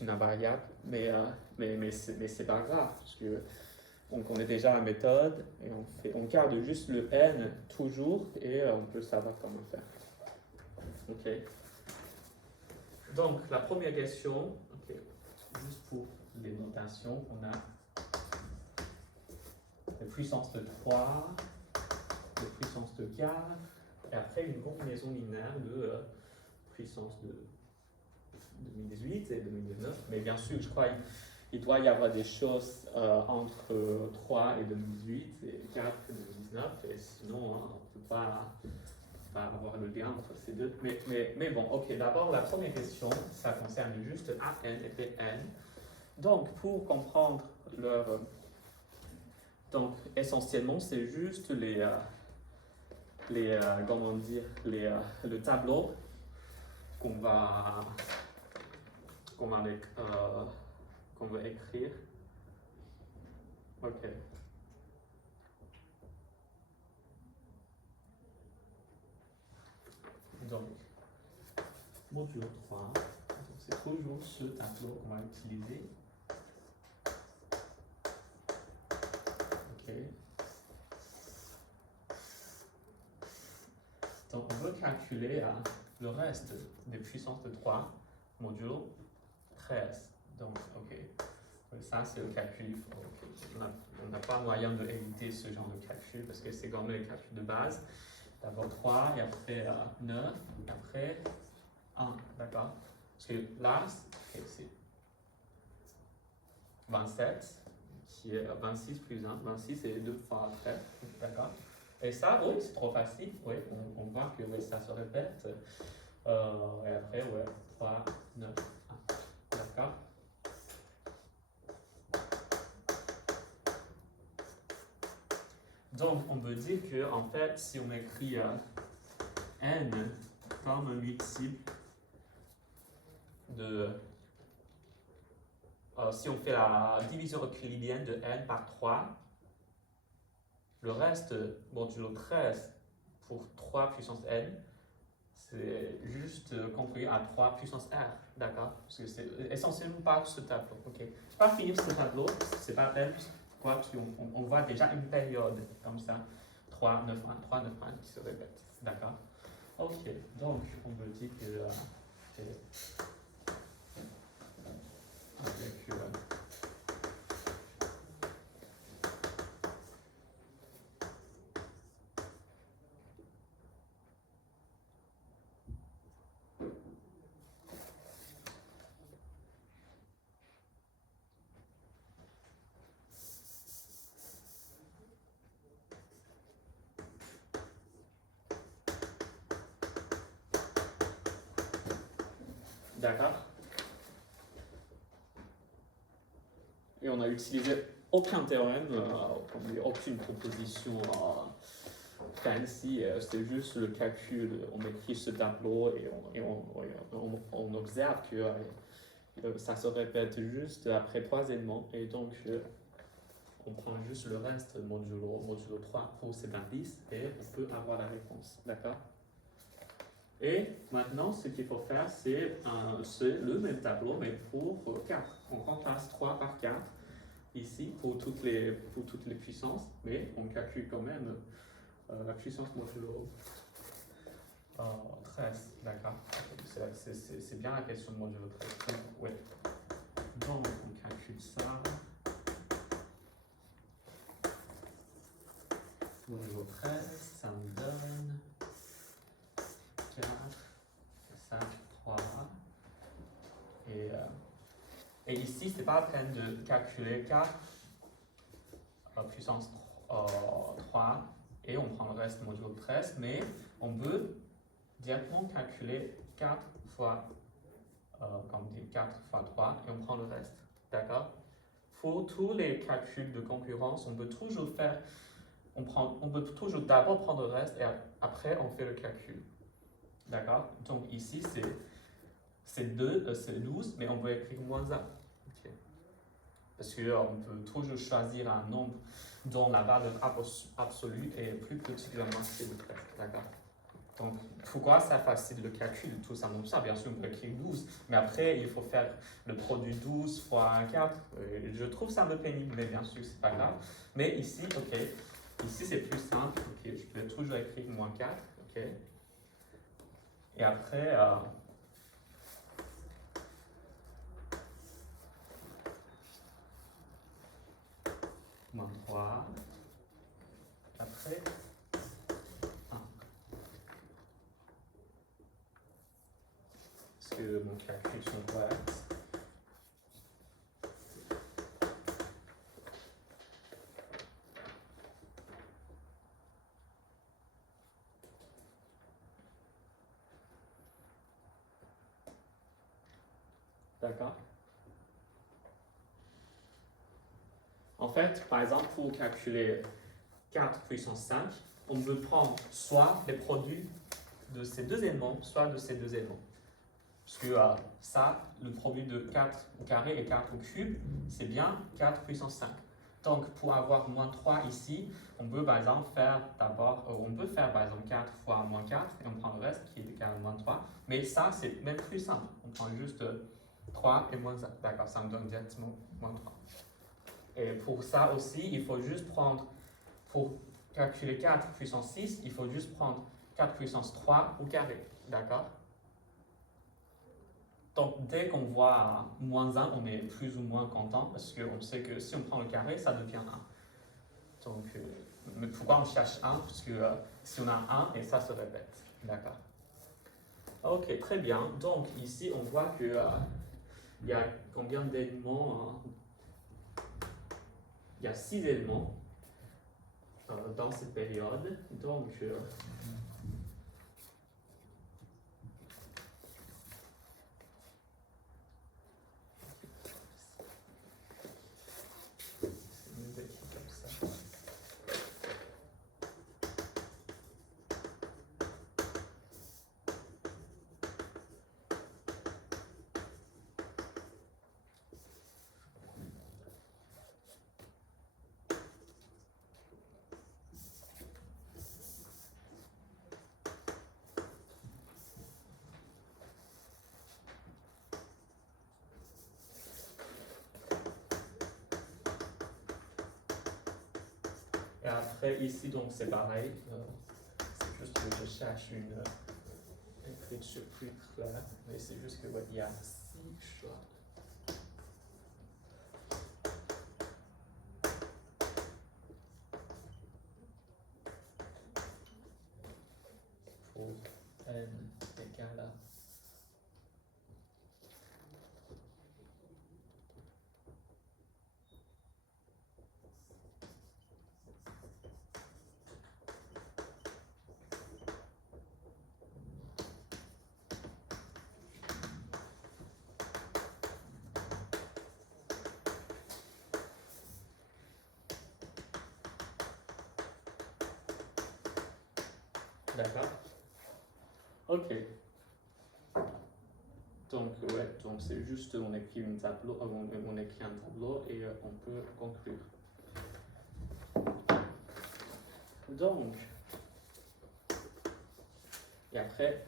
une variable, mais c'est pas grave, parce que on connaît déjà la méthode et on garde juste le n toujours et on peut savoir comment faire. Ok. Donc la première question, juste pour les notations, on a la puissance de 3, la puissance de 4, et après une combinaison linéaire de puissance de 2018 et 2019. Mais bien sûr, je crois il doit y avoir des choses entre 3 et 2018 et 4 et 2019, et sinon on ne peut pas avoir le lien entre ces deux. Mais bon, ok, d'abord la première question, ça concerne juste AN et PN. Donc pour comprendre leur... donc essentiellement c'est juste comment dire, le tableau qu'on va écrire. Ok. Donc, module 3, c'est toujours ce tableau qu'on va utiliser. Ok. Donc, on veut calculer le reste des puissances de 3 modulo 13. Donc, ok. Ça, c'est le calcul. Okay. On n'a pas moyen d'éviter ce genre de calcul parce que c'est quand même le calcul de base. D'abord 3, et après 9, et après 1. D'accord? Parce que là, c'est 27, qui est 26 plus 1. 26, c'est 2 fois 13. D'accord? Et ça, oui, c'est trop facile. Oui, on voit que oui, ça se répète. Et après, ouais, 3, 9, 1. D'accord? Donc, on peut dire que, en fait, si on écrit n comme un multiple de... si on fait la division euclidienne de n par 3, le reste modulo 13 pour 3 puissance n, c'est juste compris à 3 puissance r, d'accord? Parce que c'est essentiellement pas ce tableau, ok? Je vais pas finir ce tableau, c'est pas la peine, quoi, on voit déjà une période comme ça, 3, 9, 1, 3, 9, 1 qui se répète, d'accord? Ok, donc on peut dire que d'accord? Et on a utilisé aucun théorème, aucune proposition fancy, c'est juste le calcul. On écrit ce tableau et on observe que ça se répète juste après 3 éléments. Et donc, on prend juste le reste modulo 3 pour cet indice et on peut avoir la réponse. D'accord? Et maintenant, ce qu'il faut faire, c'est le même tableau, mais pour 4. On remplace 3 par 4 ici pour toutes les puissances, mais on calcule quand même la puissance modulo 13. D'accord? C'est bien la question de modulo 13. Oui. Donc, on calcule ça. Modulo 13, ça me donne 4, 5, 3. Et ici, c'est pas la peine de calculer 4 puissance 3 et on prend le reste modulo 13, mais on peut directement calculer 4 fois, comme dit, 4 fois 3 et on prend le reste. D'accord? Pour tous les calculs de concurrence, on peut toujours faire, on peut toujours d'abord prendre le reste et après on fait le calcul. D'accord? Donc ici, c'est 12, mais on peut écrire moins 1. Okay. Parce qu'on peut toujours choisir un nombre dont la valeur absolue est plus petite que la moitié de 13. D'accord? Donc, pourquoi c'est facile le calcul? Tout simplement ça. Bien sûr, on peut écrire 12, mais après, il faut faire le produit 12 fois 4. Je trouve ça un peu pénible, mais bien sûr, c'est pas grave. Mais ici, ok, ici c'est plus simple. Ok, je peux toujours écrire moins 4. Ok. Et après, moins 3. Après, 1. Est-ce que mon calcul sont corrects? D'accord? En fait, par exemple, pour calculer 4 puissance 5, on peut prendre soit les produits de ces deux éléments, soit de ces deux éléments. Parce que ça, le produit de 4 au carré et 4 au cube, c'est bien 4 puissance 5. Donc, pour avoir moins 3 ici, on peut par exemple faire d'abord, on peut faire par exemple 4 fois moins 4 et on prend le reste qui est égal à moins 3. Mais ça, c'est même plus simple. On prend juste 3 et moins 1. D'accord, ça me donne directement moins 3. Et pour ça aussi, il faut juste prendre, pour calculer 4 puissance 6, il faut juste prendre 4 puissance 3 au carré. D'accord? Donc, dès qu'on voit moins 1, on est plus ou moins content parce qu'on sait que si on prend le carré, ça devient 1. Donc, mais pourquoi on cherche 1? Parce que si on a 1 et ça se répète. D'accord. Ok, très bien. Donc, ici, on voit que il y a combien d'éléments? Il y a 6 éléments dans cette période. Donc, et après, ici, donc, c'est pareil. C'est juste que je cherche une écriture plus claire. Mais c'est juste que, ouais, il y a 6 choix. Pour n égale à D'accord. Ok. Donc, ouais, donc c'est juste, on écrit un tableau et on peut conclure. Donc, et après,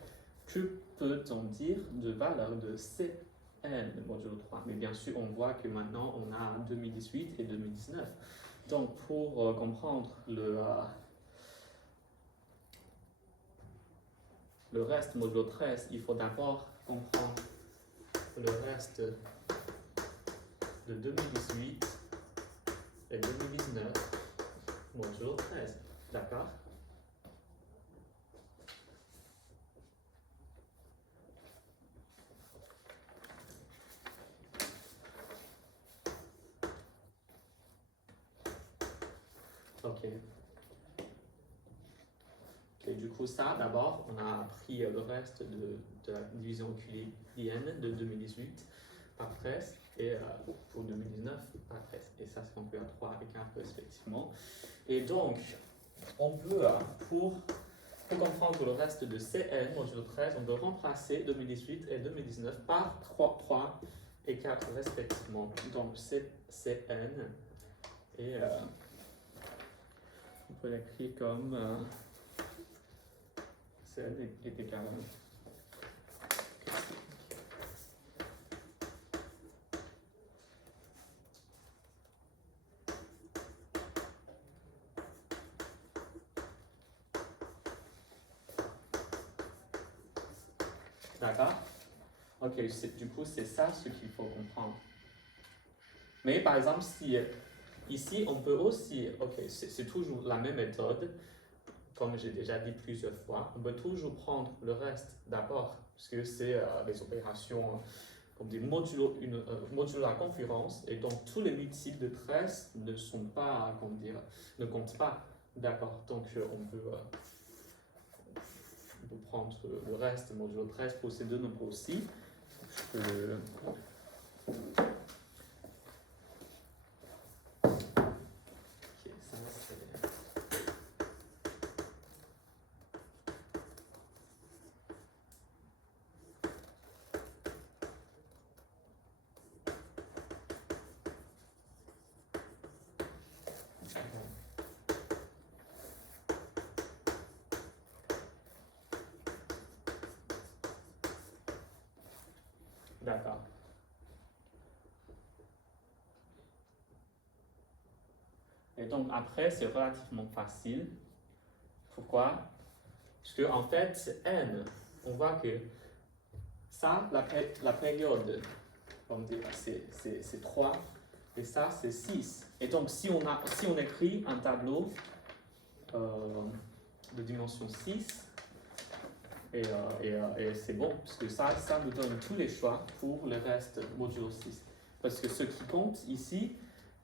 que peut-on dire de valeur de Cn modulo 3? Mais bien sûr, on voit que maintenant, on a 2018 et 2019. Donc, pour comprendre le reste modulo 13, il faut d'abord comprendre le reste de 2018 et 2019 modulo 13. D'accord? Ok. Et du coup, ça, d'abord, on a appris le reste de la division euclidienne de 2018 par 13 et pour 2019 par 13. Et ça, c'est compris à 3 et 4 respectivement. Et donc, on peut, pour comprendre le reste de Cn modulo 13, on peut remplacer 2018 et 2019 par 3 et 4 respectivement. Donc, c'est Cn et on peut l'écrire comme Cn est égal à D'accord? Ok, du coup, c'est ça ce qu'il faut comprendre. Mais par exemple, si ici, on peut aussi, ok, c'est toujours la même méthode, comme j'ai déjà dit plusieurs fois, on peut toujours prendre le reste d'abord, parce que c'est les opérations comme des modulo la concurrence, et donc tous les multiples de 13 ne sont pas, comment dire, ne comptent pas. D'accord, donc on peut prendre le reste modulo 13 pour ces deux nombres aussi. Je peux ok, ça c'est d'accord. Et donc après, c'est relativement facile. Pourquoi? Parce que en fait, n, on voit que ça, la période, on dit, c'est 3, et ça, c'est 6. Et donc, si on écrit un tableau de dimension 6, et c'est bon, parce que ça nous donne tous les choix pour le reste modulo 6. Parce que ce qui compte ici,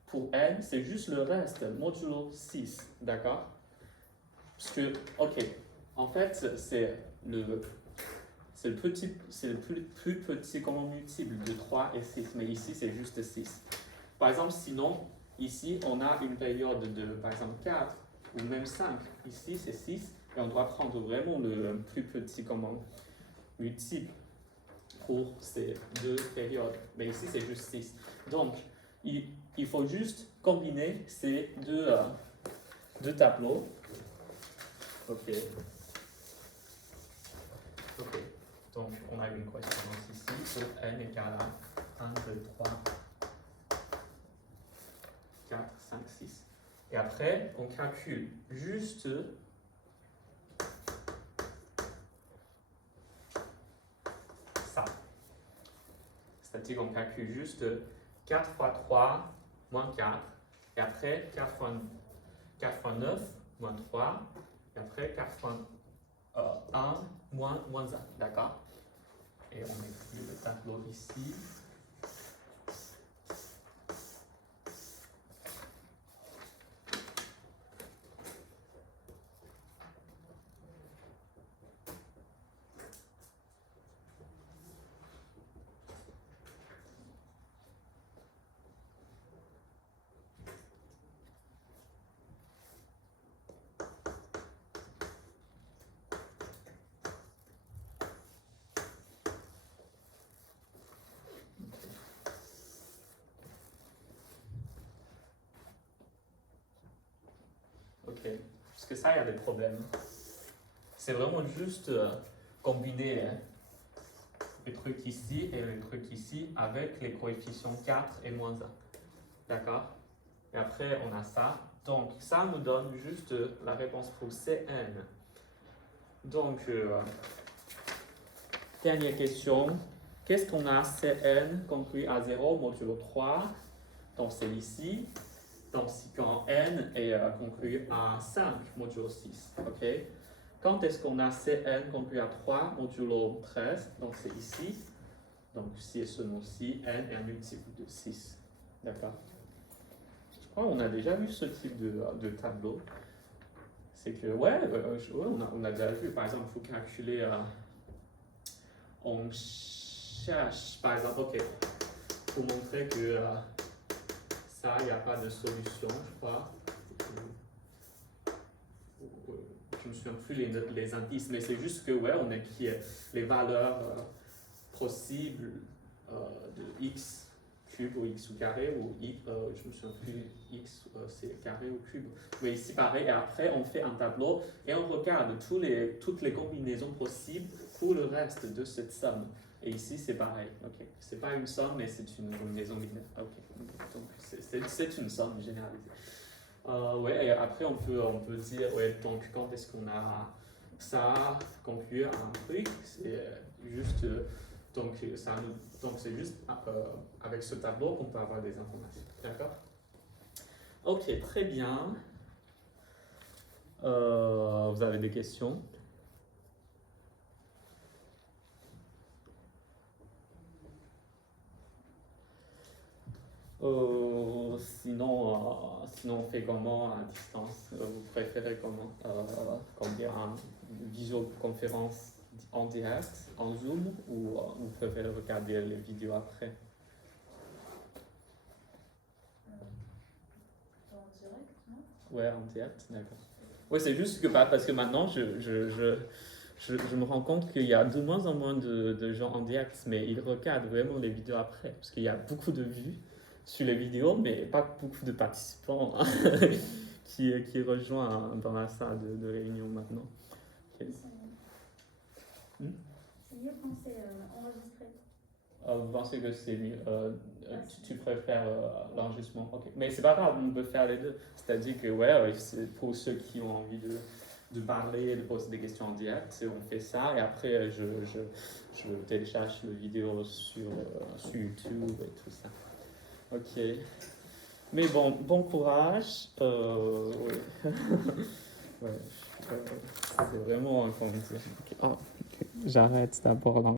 pour n, c'est juste le reste modulo 6, d'accord? Parce que, ok, en fait, c'est le plus petit common multiple de 3 et 6, mais ici, c'est juste 6. Par exemple, sinon, ici, on a une période de, par exemple, 4 ou même 5. Ici, c'est 6. Et on doit prendre vraiment le plus petit common multiple pour ces deux périodes. Mais ici, c'est juste 6. Donc, il faut juste combiner ces deux tableaux. Ok. Donc, on a une correspondance ici. n égale à 1, 2, 3, 4, 5, 6. Et après, on calcule juste ça. C'est-à-dire qu'on calcule juste 4 fois 3 moins 4. Et après, 4 fois 9 moins 3. Et après, 4 fois 1 moins 1. D'accord? Et on écrit le tableau ici. Ok, parce que ça, il y a des problèmes. C'est vraiment juste combiner les trucs ici et les trucs ici avec les coefficients 4 et moins 1. D'accord? Et après, on a ça. Donc, ça nous donne juste la réponse pour Cn. Donc, dernière question. Qu'est-ce qu'on a Cn compris à 0 modulo 3? Donc, c'est ici. Donc, quand n est conclu à 5 modulo 6, ok? Quand est-ce qu'on a Cn conclu à 3 modulo 13? Donc, c'est ici. Donc, si et seulement si, n est un multiple de 6. D'accord? Je crois qu'on a déjà vu ce type de tableau. C'est que, on a déjà vu. Par exemple, il faut calculer. On cherche, par exemple, ok, pour montrer que. Ça, il n'y a pas de solution, je crois. Je ne me souviens plus les indices, mais c'est juste que, ouais, on écrit les valeurs possibles de x cube ou x au carré, ou je ne me souviens plus, x c'est carré ou cube. Mais ici, pareil, et après, on fait un tableau et on regarde toutes les combinaisons possibles pour le reste de cette somme. Et ici, c'est pareil. Ok, c'est pas une somme, mais c'est une combinaison linéaire. Ok, donc c'est une somme généralisée. Ouais, et après, on peut dire, ouais, donc quand est-ce qu'on a ça conclu à un truc, c'est juste, donc c'est juste avec ce tableau qu'on peut avoir des informations. D'accord? Ok, très bien. Vous avez des questions? Sinon, on fait comment à distance? Vous préférez comment? Combien une visioconférence en direct, en Zoom, ou vous préférez regarder les vidéos après? En direct, non? Ouais, en direct, d'accord. Oui, c'est juste que parce que maintenant, je me rends compte qu'il y a de moins en moins de gens en direct, mais ils regardent vraiment les vidéos après, parce qu'il y a beaucoup de vues sur les vidéos, mais pas beaucoup de participants qui rejoignent dans la salle de réunion maintenant. Okay. C'est mieux quand c'est enregistré. Vous pensez que c'est mieux tu préfères l'enregistrement? Ok. Mais c'est pas grave, on peut faire les deux. C'est-à-dire que, ouais, c'est pour ceux qui ont envie de parler, de poser des questions en direct. On fait ça et après je télécharge la vidéo sur YouTube et tout ça. Ok. Mais bon courage. Oui. Ouais, c'est vraiment un comment dire. Oh, j'arrête d'abord.